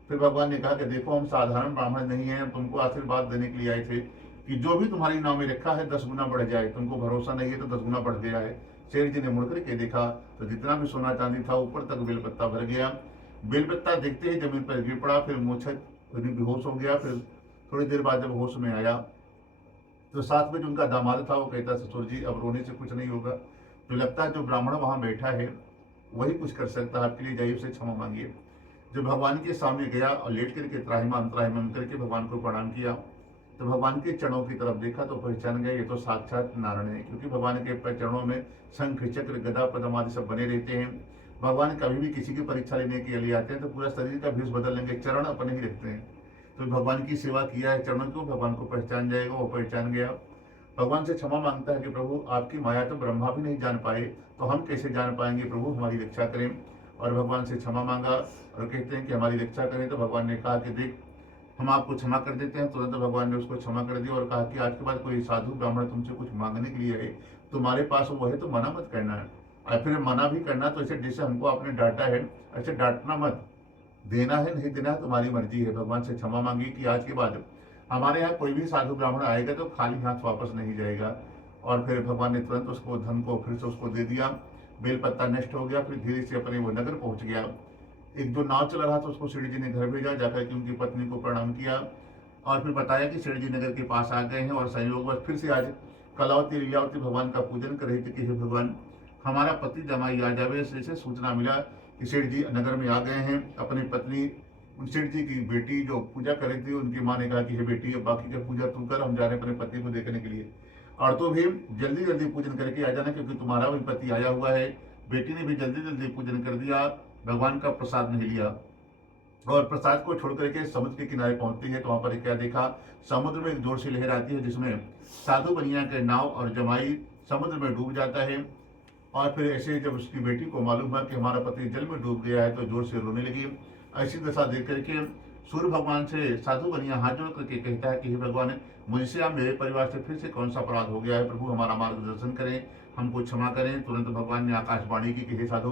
फिर भगवान ने कहा कि देखो हम साधारण ब्राह्मण नहीं है, हम तुमको आशीर्वाद देने के लिए आए थे कि जो भी तुम्हारी नाव में रखा है 10 गुना बढ़ जाए। तुमको भरोसा नहीं है तो 10 गुना बढ़ गया है। सेठ जी ने मुड़ करके देखा तो जितना भी सोना चांदी था ऊपर तक बेलपत्ता भर गया। बेलपत्ता देखते ही जमीन पर गिर पड़ा, फिर मूर्छित बेहोश हो गया। फिर थोड़ी देर बाद जब होश में आया तो साथ में जो उनका दामाद था वो कहता ससुर जी अब रोने से कुछ नहीं होगा, तो लगता है जो ब्राह्मण वहाँ बैठा है वही कुछ कर सकता है, आपके लिए जाइए उससे क्षमा मांगिए। जब भगवान के सामने गया और लेट करके त्राहिमाम करके भगवान को प्रणाम किया तो भगवान के चरणों की तरफ देखा तो पहचान गए ये तो साक्षात नारायण है, क्योंकि भगवान के चरणों में शंख चक्र गदा पद्म आदि सब बने रहते हैं। भगवान कभी भी किसी की परीक्षा लेने के लिए आते हैं तो पूरा शरीर का भेष बदल लेंगे, चरण अपने ही रखते हैं। तो भगवान की सेवा किया है चरणों को, भगवान को पहचान जाएगा, वो पहचान गया। भगवान से क्षमा मांगता है कि प्रभु आपकी माया तो ब्रह्मा भी नहीं जान पाए तो हम कैसे जान पाएंगे, प्रभु हमारी रक्षा करें। और भगवान से क्षमा मांगा और कहते हैं कि हमारी रक्षा करें। तो भगवान ने कहा कि देख हम आपको क्षमा कर देते हैं। तुरंत भगवान ने उसको क्षमा कर दिया और कहा कि आज के बाद कोई साधु ब्राह्मण तुमसे कुछ मांगने के लिए है, तुम्हारे पास वो है तो मना मत करना है, और फिर मना भी करना तो ऐसे जैसे हमको आपने डांटा है ऐसे डांटना मत, देना है नहीं देना है तुम्हारी मर्जी है। भगवान से क्षमा मांगी कि आज के बाद हमारे यहाँ कोई भी साधु ब्राह्मण आएगा तो खाली हाथ वापस नहीं जाएगा। और फिर भगवान ने तुरंत उसको धन को फिर से उसको दे दिया, बेलपत्ता नष्ट हो गया। फिर धीरे से अपने वो नगर पहुंच गया। एक जो नाव चल रहा था उसको सेठ जी ने घर भेजा, जाकर के उनकी पत्नी को प्रणाम किया और फिर बताया कि सेठ जी नगर के पास आ गए हैं और संयोगवश फिर से आज कलावती लीलावती भगवान का पूजन कर रही थी कि हे भगवान हमारा पति जमाई आ जावे। ऐसे सूचना मिला कि सेठ जी नगर में आ गए हैं। अपनी पत्नी सेठ जी की बेटी जो पूजा कर रही थी उनकी माँ ने कहा कि हे बेटी अब बाकी का पूजा तू कर, हम जा रहे हैं अपने पति को देखने के लिए, और तू भी जल्दी जल्दी पूजन करके आ जाना क्योंकि तुम्हारा भी पति आया हुआ है। बेटी ने भी जल्दी जल्दी पूजन कर दिया, भगवान का प्रसाद नहीं लिया और प्रसाद को छोड़ करके समुद्र के किनारे पहुंचती है तो वहां पर क्या देखा, समुद्र में एक जोर से लहर आती है जिसमें साधु बनिया के नाव और जमाई समुद्र में डूब जाता है। और फिर ऐसे जब उसकी बेटी को मालूम हुआ कि हमारा पति जल में डूब गया है तो जोर से रोने लगी। ऐसी दशा देख करके सूर्य भगवान से साधु बनिया हाथ जोड़ करके कहता है कि हे भगवान, मुझसे आप मेरे परिवार से फिर से कौन सा अपराध हो गया है, प्रभु हमारा मार्गदर्शन करें, हमको क्षमा करें। तुरंत भगवान ने आकाशवाणी की कि हे साधु,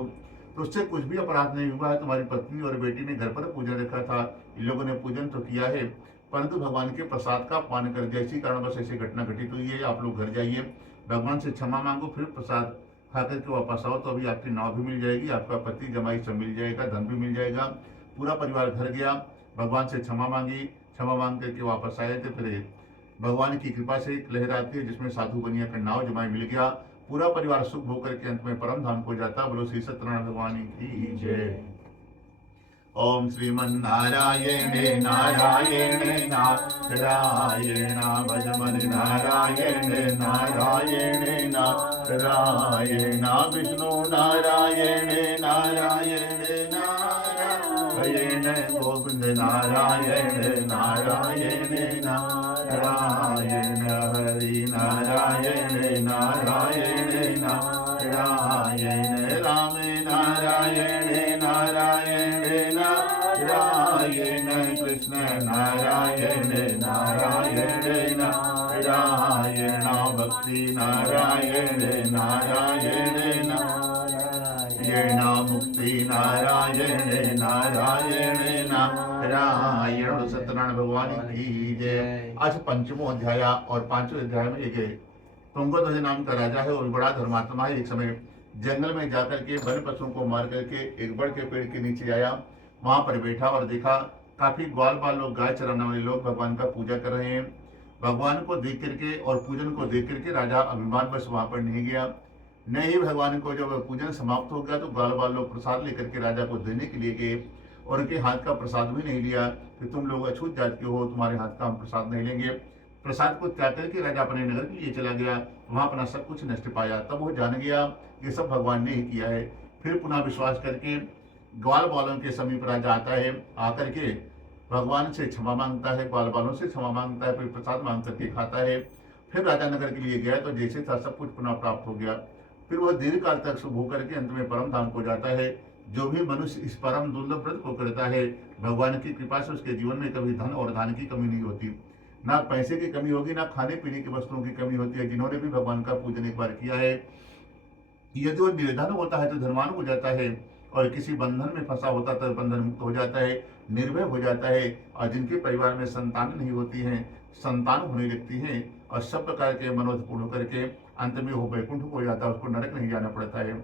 तुझसे कुछ भी अपराध नहीं हुआ है, तुम्हारी पत्नी और बेटी ने घर पर पूजन रखा था, इन लोगों ने पूजन तो किया है, परंतु भगवान के प्रसाद का पान कर दिया, इसी कारण बस ऐसी घटना घटित हुई है। आप लोग घर जाइए, भगवान से क्षमा मांगो, फिर प्रसाद खा करके वापस आओ, तो अभी आपकी नाव भी मिल जाएगी, आपका पति जमाई सब मिल जाएगा, धन भी मिल जाएगा। पूरा परिवार घर गया, भगवान से क्षमा मांगी, क्षमा मांग करके वापस आए थे। फिर भगवान की कृपा से एक लहर आती है जिसमें साधु बनिया का नाव जमाई मिल गया, पूरा परिवार सुख होकर के अंत में परम धाम को जाता। बोलो श्री सत्यनारायण भगवान की जय। ओम श्रीमन्नारायण नारायण नारायण भजमन नारायण नारायण नारायण विष्णु नारायण नारायण नारायण गोविंद नारायण नारायण नारायण हरि नारायण नारायण नारायण राम नारायण नारायण नारायण कृष्ण नारायण नारायण नारायण भक्ति नारायण नारायण नारायण मुक्ति नारायण नारायण नारायण। सत्यनारायण भगवान की जय। आज पंचमो अध्याय और पांचवें अध्याय में एक तुंगध्वज नाम का राजा है और बड़ा धर्मात्मा है। एक समय जंगल में जाकर के वन पशुओं को मार करके एक बड़ के पेड़ के नीचे आया, वहां पर बैठा और देखा काफी ग्वाल बाल लोग, गाय चराने वाले लोग भगवान का पूजा कर रहे हैं। भगवान को देख करके और पूजन को देख करके राजा अभिमान बस वहां पर नहीं गया। नहीं, भगवान को जब पूजन समाप्त हो गया तो ग्वाल बाल लोग प्रसाद लेकर के राजा को देने के लिए गए और उनके हाथ का प्रसाद भी नहीं लिया कि तुम लोग अछूत जात के हो, तुम्हारे हाथ का हम प्रसाद नहीं लेंगे। प्रसाद को त्याग करके राजा अपने नगर के लिए चला गया, वहां अपना सब कुछ नष्ट पाया। तब वो जान गया ये सब भगवान ने ही किया है। फिर पुनः विश्वास करके ग्वाल बालों के समीप राजा आता है, आकर के भगवान से क्षमा मांगता है, ग्वाल बालों से क्षमा मांगता है, फिर प्रसाद मांग करके खाता है। फिर राजा नगर के लिए गया तो जैसे था सब कुछ पुनः प्राप्त हो गया। फिर वह दीर्घ काल तक शुभ होकर के अंत में परम धाम को जाता है। जो भी मनुष्य इस परम दुर्लभ व्रत को करता है, भगवान की कृपा से उसके जीवन में कभी धन और धान की कमी नहीं होती, ना पैसे की कमी होगी, ना खाने पीने की वस्तुओं की कमी होती है। जिन्होंने भी भगवान का पूजन एक बार किया है, यदि वो निर्धन होता है तो धनवान हो जाता है, और किसी बंधन में फंसा होता तो बंधन मुक्त हो जाता है, निर्भय हो जाता है। और जिनके परिवार में संतान नहीं होती है, संतान होने लगती है और सब प्रकार के मनोरथ पूर्ण करके अंत में वो वैकुंठ हो जाता है, उसको नरक नहीं जाना पड़ता है।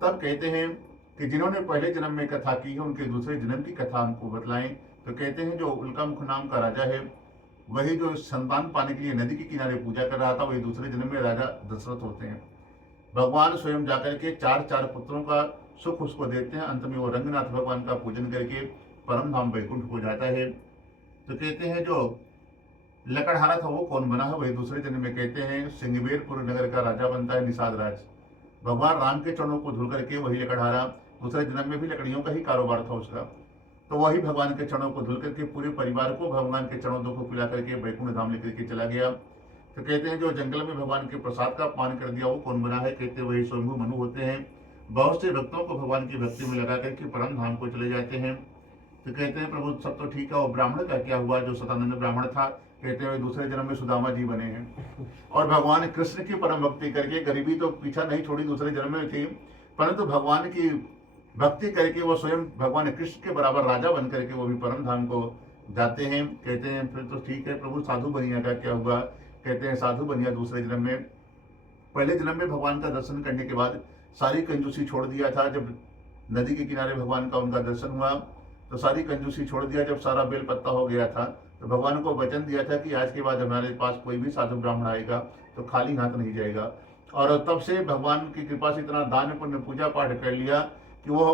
तब कहते हैं कि जिन्होंने पहले जन्म में कथा की है उनके दूसरे जन्म की कथा हमको बतलाएं। तो कहते हैं जो उल्कामुख नाम का राजा है, वही जो संतान पाने के लिए नदी के किनारे पूजा कर रहा था, वही दूसरे जन्म में राजा दशरथ होते हैं। भगवान स्वयं जाकर के चार पुत्रों का सुख उसको देते हैं। अंत में वो रंगनाथ भगवान का पूजन करके परम धाम वैकुंठ हो जाता है। तो कहते हैं जो लकड़हारा था वो कौन बना है, वही दूसरे जन्म में कहते हैं सिंगबेरपुर नगर का राजा बनता है निषाद राज। भगवान राम के चरणों को धुल करके वही लकड़हारा, दूसरे जन्म में भी लकड़ियों का ही कारोबार था उसका, तो वही भगवान के चरणों को धुल करके पूरे परिवार को भगवान के चरणों को पिला करके वैकुंठ धाम लेकर के चला गया। तो कहते हैं जो जंगल में भगवान के प्रसाद का पान कर दिया वो कौन बना है, कहते हैं वही स्वयंभू मनु होते हैं। बहुत से भक्तों को भगवान की भक्ति में लगा करके परम धाम को चले जाते हैं। तो कहते हैं प्रभु सब तो ठीक है, और ब्राह्मण का क्या हुआ जो सतानंद ब्राह्मण था, कहते हैं दूसरे जन्म में सुदामा जी बने हैं। और भगवान कृष्ण की परम भक्ति करके, गरीबी तो पीछा नहीं छोड़ी, दूसरे जन्म में थी, परंतु भगवान की भक्ति करके वो स्वयं भगवान कृष्ण के बराबर राजा बन करके वो भी परम धाम को जाते हैं। कहते हैं फिर तो ठीक है प्रभु, साधु बनिया का क्या हुआ, कहते हैं साधु बनिया दूसरे जन्म में, पहले जन्म में भगवान का दर्शन करने के बाद सारी कंजूसी छोड़ दिया था। जब नदी के किनारे भगवान का उनका दर्शन हुआ तो सारी कंजूसी छोड़ दिया। जब सारा बेल पत्ता हो गया था तो भगवान को वचन दिया था कि आज के बाद हमारे पास कोई भी साधु ब्राह्मण आएगा तो खाली हाथ नहीं जाएगा। और तब से भगवान की कृपा से इतना दान पुण्य पूजा पाठ कर लिया कि वो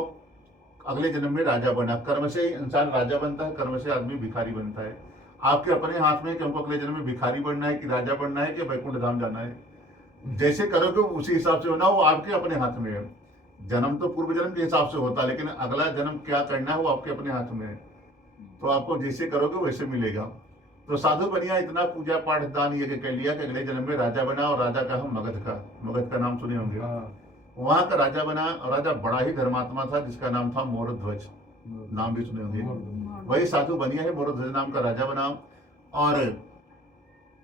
अगले जन्म में राजा बना। कर्म से इंसान राजा बनता है, कर्म से आदमी भिखारी बनता है। आपके अपने हाथ में कि हमको अगले जन्म में भिखारी बनना है कि राजा बनना है कि वैकुंठ धाम जाना है। जैसे करोगे उसी हिसाब से होना, वो आपके अपने हाथ में है। जन्म तो पूर्व जन्म के हिसाब से होता है, लेकिन अगला जन्म क्या करना है वो आपके अपने हाथ में है। तो आपको जैसे करोगे वैसे मिलेगा। तो साधु बनिया इतना पूजा पाठ दान यज्ञ कर लिया कि अगले जन्म में राजा बना, और राजा का हम मगध का नाम सुने होंगे। वहां का राजा बना, और राजा बड़ा ही धर्मात्मा था जिसका नाम था मोरध्वज। नाम भी सुने होंगे। वही साधु बनिया है, मोरध्वज नाम का राजा बना और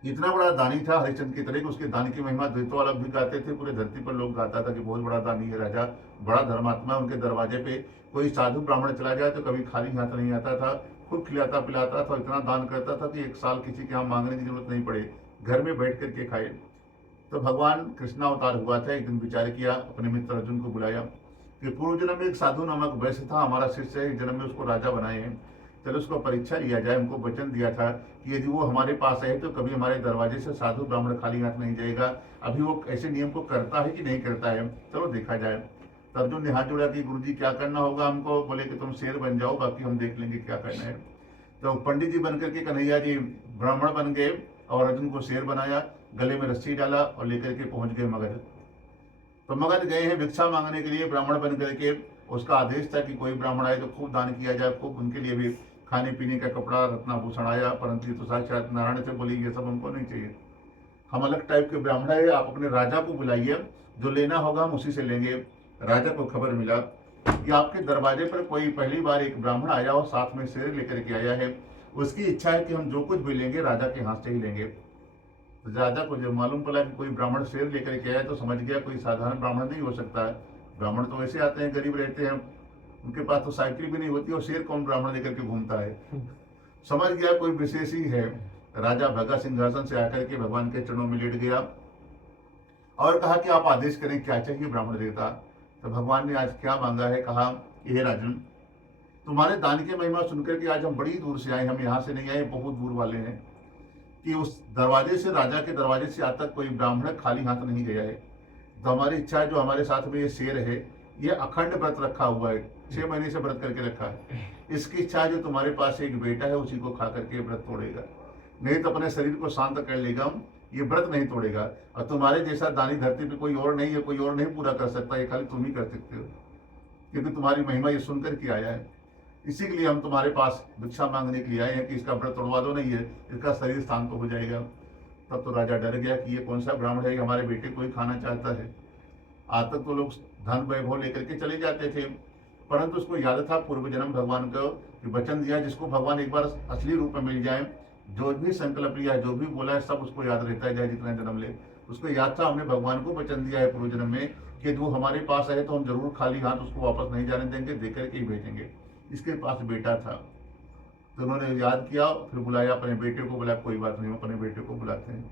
इतना बड़ा दानी था हरिश्चंद्र की तरह कि उसके दान की महिमा द्वितो अलग भी गाते थे। पूरे धरती पर लोग गाता था कि बहुत बड़ा दानी है राजा, बड़ा धर्मात्मा। उनके दरवाजे पे कोई साधु ब्राह्मण चला जाए तो कभी खाली हाथ नहीं आता था, खूब खिलाता पिलाता था, इतना दान करता था कि एक साल किसी के यहाँ मांगने की जरूरत नहीं पड़े, घर में बैठ करके खाए। तो भगवान कृष्णावतार हुआ था, एक दिन विचार किया, अपने मित्र अर्जुन को बुलाया कि पूर्व जन्म में एक साधु नामक वैश्य था, हमारा शिष्य है, इस जन्म में उसको राजा बनाए हैं, चलो उसको परीक्षा लिया जाए। हमको वचन दिया था कि यदि वो हमारे पास है तो कभी हमारे दरवाजे से साधु ब्राह्मण खाली हाथ नहीं जाएगा। अभी वो ऐसे नियम को करता है कि नहीं करता है, चलो देखा जाए। तो अर्जुन ने हाथ जोड़ा कि गुरुजी क्या करना होगा हमको? बोले कि तुम शेर बन जाओ, बाकी हम देख लेंगे क्या करना है। तो पंडित जी बनकर के कन्हैया जी ब्राह्मण बन गए और अर्जुन को शेर बनाया, गले में रस्सी डाला और लेकर के पहुंच गए मगध। तो मगध गए हैं भिक्षा मांगने के लिए ब्राह्मण बन करके। उसका आदेश था कि कोई ब्राह्मण आए तो खूब दान किया जाए, खूब उनके लिए भी खाने पीने का कपड़ा रत्नाभूषण आया। परंतु तो साक्षात नारायण से बोली ये सब हमको नहीं चाहिए, हम अलग टाइप के ब्राह्मण है, आप अपने राजा को बुलाइए, जो लेना होगा हम उसी से लेंगे। राजा को खबर मिला कि आपके दरवाजे पर कोई पहली बार एक ब्राह्मण आया और साथ में शेर लेकर के आया है, उसकी इच्छा है कि हम जो कुछ भी लेंगे राजा के हाथ से ही लेंगे। तो राजा को जब मालूम पड़ा कि कोई ब्राह्मण शेर लेकर के आया तो समझ गया कोई साधारण ब्राह्मण नहीं हो सकता है। ब्राह्मण तो वैसे आते हैं, गरीब रहते हैं, उनके पास तो साइकिल भी नहीं होती और शेर कौन ब्राह्मण लेकर के घूमता है। समझ गया कोई विशेष ही है। राजा भगा सिंहासन से आकर के भगवान के चरणों में लेट गया और कहा कि आप आदेश करें, क्या चाहिए ब्राह्मण देवता। तो भगवान ने आज क्या मांगा है? कहा हे राजन, तुम्हारे दान की महिमा सुनकर के आज हम बड़ी दूर से आए, हम यहाँ से नहीं आए, बहुत दूर वाले हैं, कि उस दरवाजे से, राजा के दरवाजे से आज तक कोई ब्राह्मण खाली हाथ नहीं गया है। तो हमारी इच्छा है, जो हमारे साथ में ये शेर है, ये अखंड व्रत रखा हुआ है, 6 महीने से व्रत करके रखा है। इसकी इच्छा है जो तुम्हारे पास एक बेटा है उसी को खा करके व्रत तोड़ेगा, नहीं तो अपने शरीर को शांत कर लेगा, ये व्रत नहीं तोड़ेगा। और तुम्हारे जैसा दानी धरती पे कोई और नहीं है, कोई और नहीं पूरा कर सकता, ये खाली तुम ही कर सकते हो, क्योंकि तुम्हारी महिमा ये सुनकर के आया है। इसी के लिए हम तुम्हारे पास भिक्षा मांगने के लिए आए हैं कि इसका व्रत तोड़वा दो, नहीं है इसका शरीर शांत हो जाएगा। तब तो राजा डर गया कि ये कौन सा ब्राह्मण है, हमारे बेटे को ही खाना चाहता है। आज तक तो लोग धन वैभव लेकर के चले जाते थे, परंतु उसको याद था पूर्व जन्म भगवान को कि वचन दिया, जिसको भगवान एक बार असली रूप में मिल जाए, जो भी संकल्प लिया है, जो भी बोला है, सब उसको याद रहता है, चाहे जितना जन्म ले। उसको याद था हमने भगवान को वचन दिया है पूर्व जन्म में कि वो हमारे पास है तो हम जरूर खाली हाथ उसको वापस नहीं जाने देंगे, देकर के ही भेजेंगे। इसके पास बेटा था तो उन्होंने याद किया, फिर बुलाया अपने बेटे को, बुलाया कोई बात नहीं, अपने बेटे को बुलाते हैं।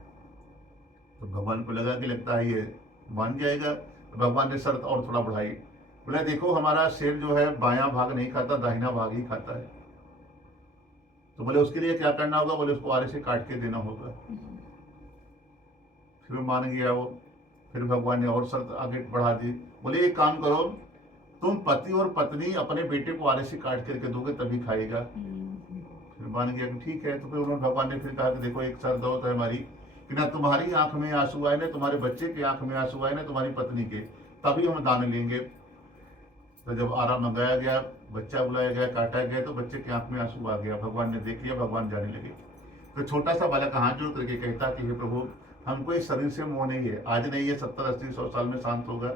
तो भगवान को लगा कि लगता है ये मान जाएगा। तो भगवान ने शर्त और थोड़ा बढ़ाई, बोला देखो हमारा शेर जो है बायां भाग नहीं खाता, दाहिना भाग ही खाता है। तो बोले उसके लिए क्या करना होगा? बोले उसको आरे से काट के देना होगा। फिर मान गया वो। फिर भगवान ने और शर्त आगे बढ़ा दी, बोले एक काम करो, तुम पति और पत्नी अपने बेटे को आरे से काट करके दोगे तभी खाएगा। फिर मान गया कि ठीक है। तो फिर उन्होंने, भगवान ने फिर कहा कि देखो एक शर्त है हमारी कि ना तुम्हारी आंख में आंसू आए, ना तुम्हारे बच्चे की आंख में आंसू आए, ना तुम्हारी पत्नी के, तभी हम दान लेंगे। तो जब आरा मंगाया गया, बच्चा बुलाया गया, काटा गया, तो बच्चे की आंख में आंसू आ गया। भगवान ने देख लिया, भगवान जाने लगे। तो छोटा सा बालक हाथ जोड़ करके कहता कि हे प्रभु, हमको इस शरीर से मोह नहीं है, आज नहीं है 70 80 100 साल में शांत होगा,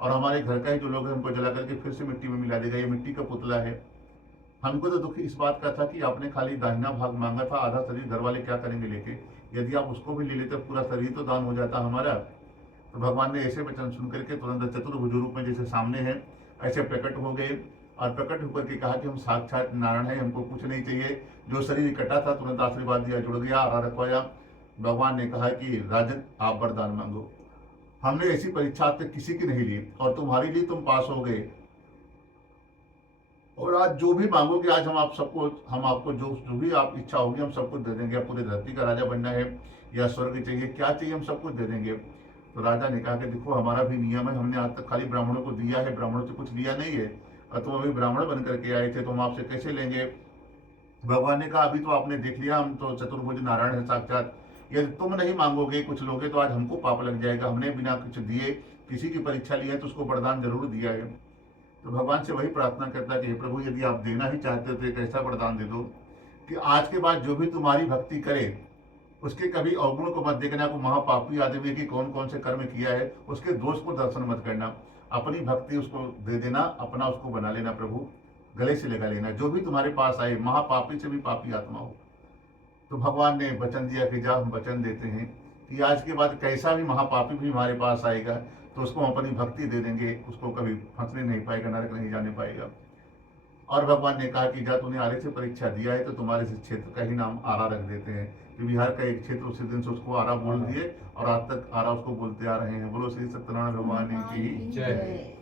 और हमारे घर का ही जो लोग हैं हमको जला करके फिर से मिट्टी में मिला देगा, ये मिट्टी का पुतला है। हमको तो दुख इस बात का था कि आपने खाली दाहिना भाग मांगा था, आधा शरीर घर वाले क्या करेंगे लेके, यदि आप उसको भी ले लेते पूरा शरीर तो दान हो जाता हमारा। तो भगवान ने ऐसे वचन सुन करके तुरंत चतुर्भुज रूप में जैसे सामने है ऐसे प्रकट हो गए, और प्रकट होकर के कहा कि हम साक्षात नारायण है, हमको कुछ नहीं चाहिए। जो शरीर कटा था तुरंत आशीर्वाद दिया, जुड़ गया, आरा रखवाया। भगवान ने कहा कि राजन आप वरदान मांगो, हमने ऐसी परीक्षा आज तक किसी की नहीं ली और तुम्हारी ली, तुम पास हो गए, और आज जो भी मांगोगे आज हम आपको जो भी आप इच्छा होगी हम सब कुछ दे देंगे। पूरे धरती का राजा बनना है या स्वर्ग चाहिए, क्या चाहिए हम सब कुछ दे देंगे। तो राजा ने कहा कि देखो हमारा भी नियम है, हमने आज तक खाली ब्राह्मणों को दिया है, ब्राह्मणों से कुछ लिया नहीं है, और तुम अभी ब्राह्मण बन करके आए थे तो हम आपसे कैसे लेंगे। भगवान ने कहा अभी तो आपने देख लिया, हम तो चतुर्भुज नारायण है साक्षात, यदि तुम नहीं मांगोगे कुछ लोगे तो आज हमको पाप लग जाएगा, हमने बिना कुछ दिए किसी की परीक्षा ली है तो उसको वरदान जरूर दिया है। तो भगवान से वही प्रार्थना करता है कि हे प्रभु, यदि आप देना ही चाहते हो तो एक ऐसा वरदान दे दो कि आज के बाद जो भी तुम्हारी भक्ति करे उसके कभी अवगुण को मत देखना, को महापापी आदमी की कौन कौन से कर्म किया है उसके दोष को दर्शन मत करना, अपनी भक्ति उसको दे देना, अपना उसको बना लेना प्रभु। गले से लगा लेना। जो भी तुम्हारे पास आए, महापापी से भी पापी आत्मा हो, तो भगवान ने वचन दिया कि जब हम वचन देते हैं कि आज के बाद कैसा भी महापापी भी हमारे पास आएगा तो उसको हम अपनी भक्ति दे देंगे, उसको कभी फंसने नहीं पाएगा, नरक नहीं जाने पाएगा। और भगवान ने कहा कि जब तूने आरे से परीक्षा दिया है तो तुम्हारे इस क्षेत्र का ही नाम आरा रख देते हैं, कि बिहार का एक क्षेत्र उसी दिन से उसको आरा बोल दिए और आज तक आरा उसको बोलते आ रहे हैं। बोलो श्री सत्यनारायण भगवान की जय।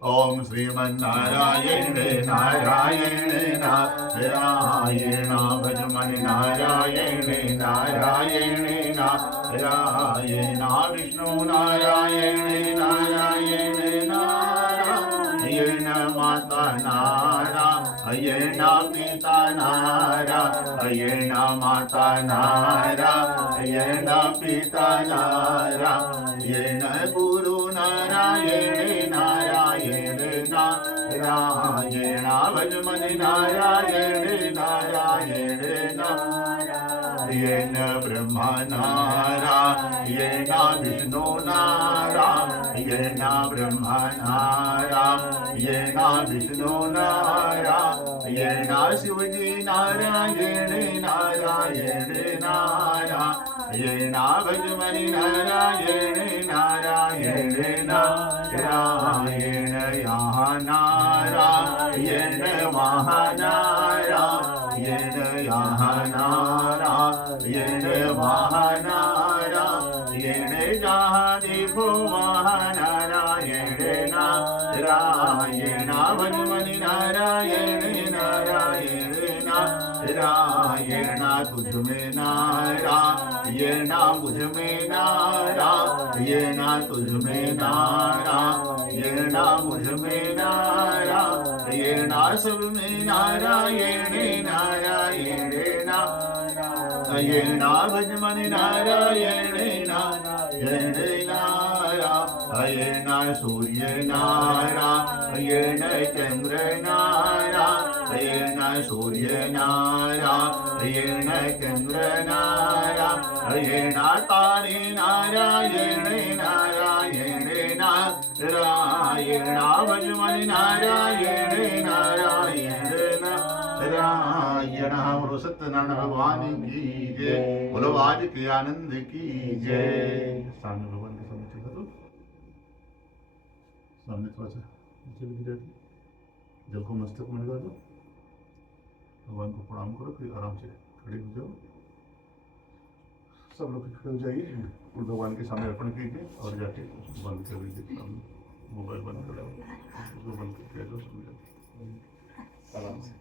ओम श्रीमन्नारायण नारायण नारायण भजमन नारायण नारायण नारायण विष्णु नारायण नारायण नारायण माता नारायण पिता नारायण माता नारायण पिता नारायण गुरु नारायण नारायण नारायण भजमन नारायण नारायण नारायण ब्रह्मा नारायण विष्णु नारायण ब्रह्मा नारायण विष्णु नारायण शिवजी नारायण नारायण नारायण भजमन नारायण नारायण नारायण यहाँ नारायण वहाँ नारायण यहाँ नारायण वहाँ नारायण जहाँ देखो वहाँ नारायण नारायण भजमन नारायण नारायण नारायण तुझ में नारायण मुझ में नारायण तुझ में नारायण मुझ में नारायण सब में नारायण नारायण नारायण भजमन नारायण नारायण नारायण सूर्य नारायण चंद्र नारायण सूर्य नारायण चंद्र नारायण तारे नारायण नारायण नारायण भजमन नारायण नारायण नारायण। बोलो सत्यनारायण भगवान की जय। बोलो आज के आनंद की जय। सामने भगवान के सामने चला तो सामने थोड़ा सा जल गिरा दो, जल को मस्तक में लगा दो, भगवान को प्रणाम करो, फिर आराम से खड़े हो जाओ। सब लोग खड़े हो जाइए, फूल भगवान के सामने अर्पण कीजिए और जाके बंद कर दीजिए। सामने मोबाइल बंद कर दो, उसको बंद करके आ जाओ, सो जाओ आराम से।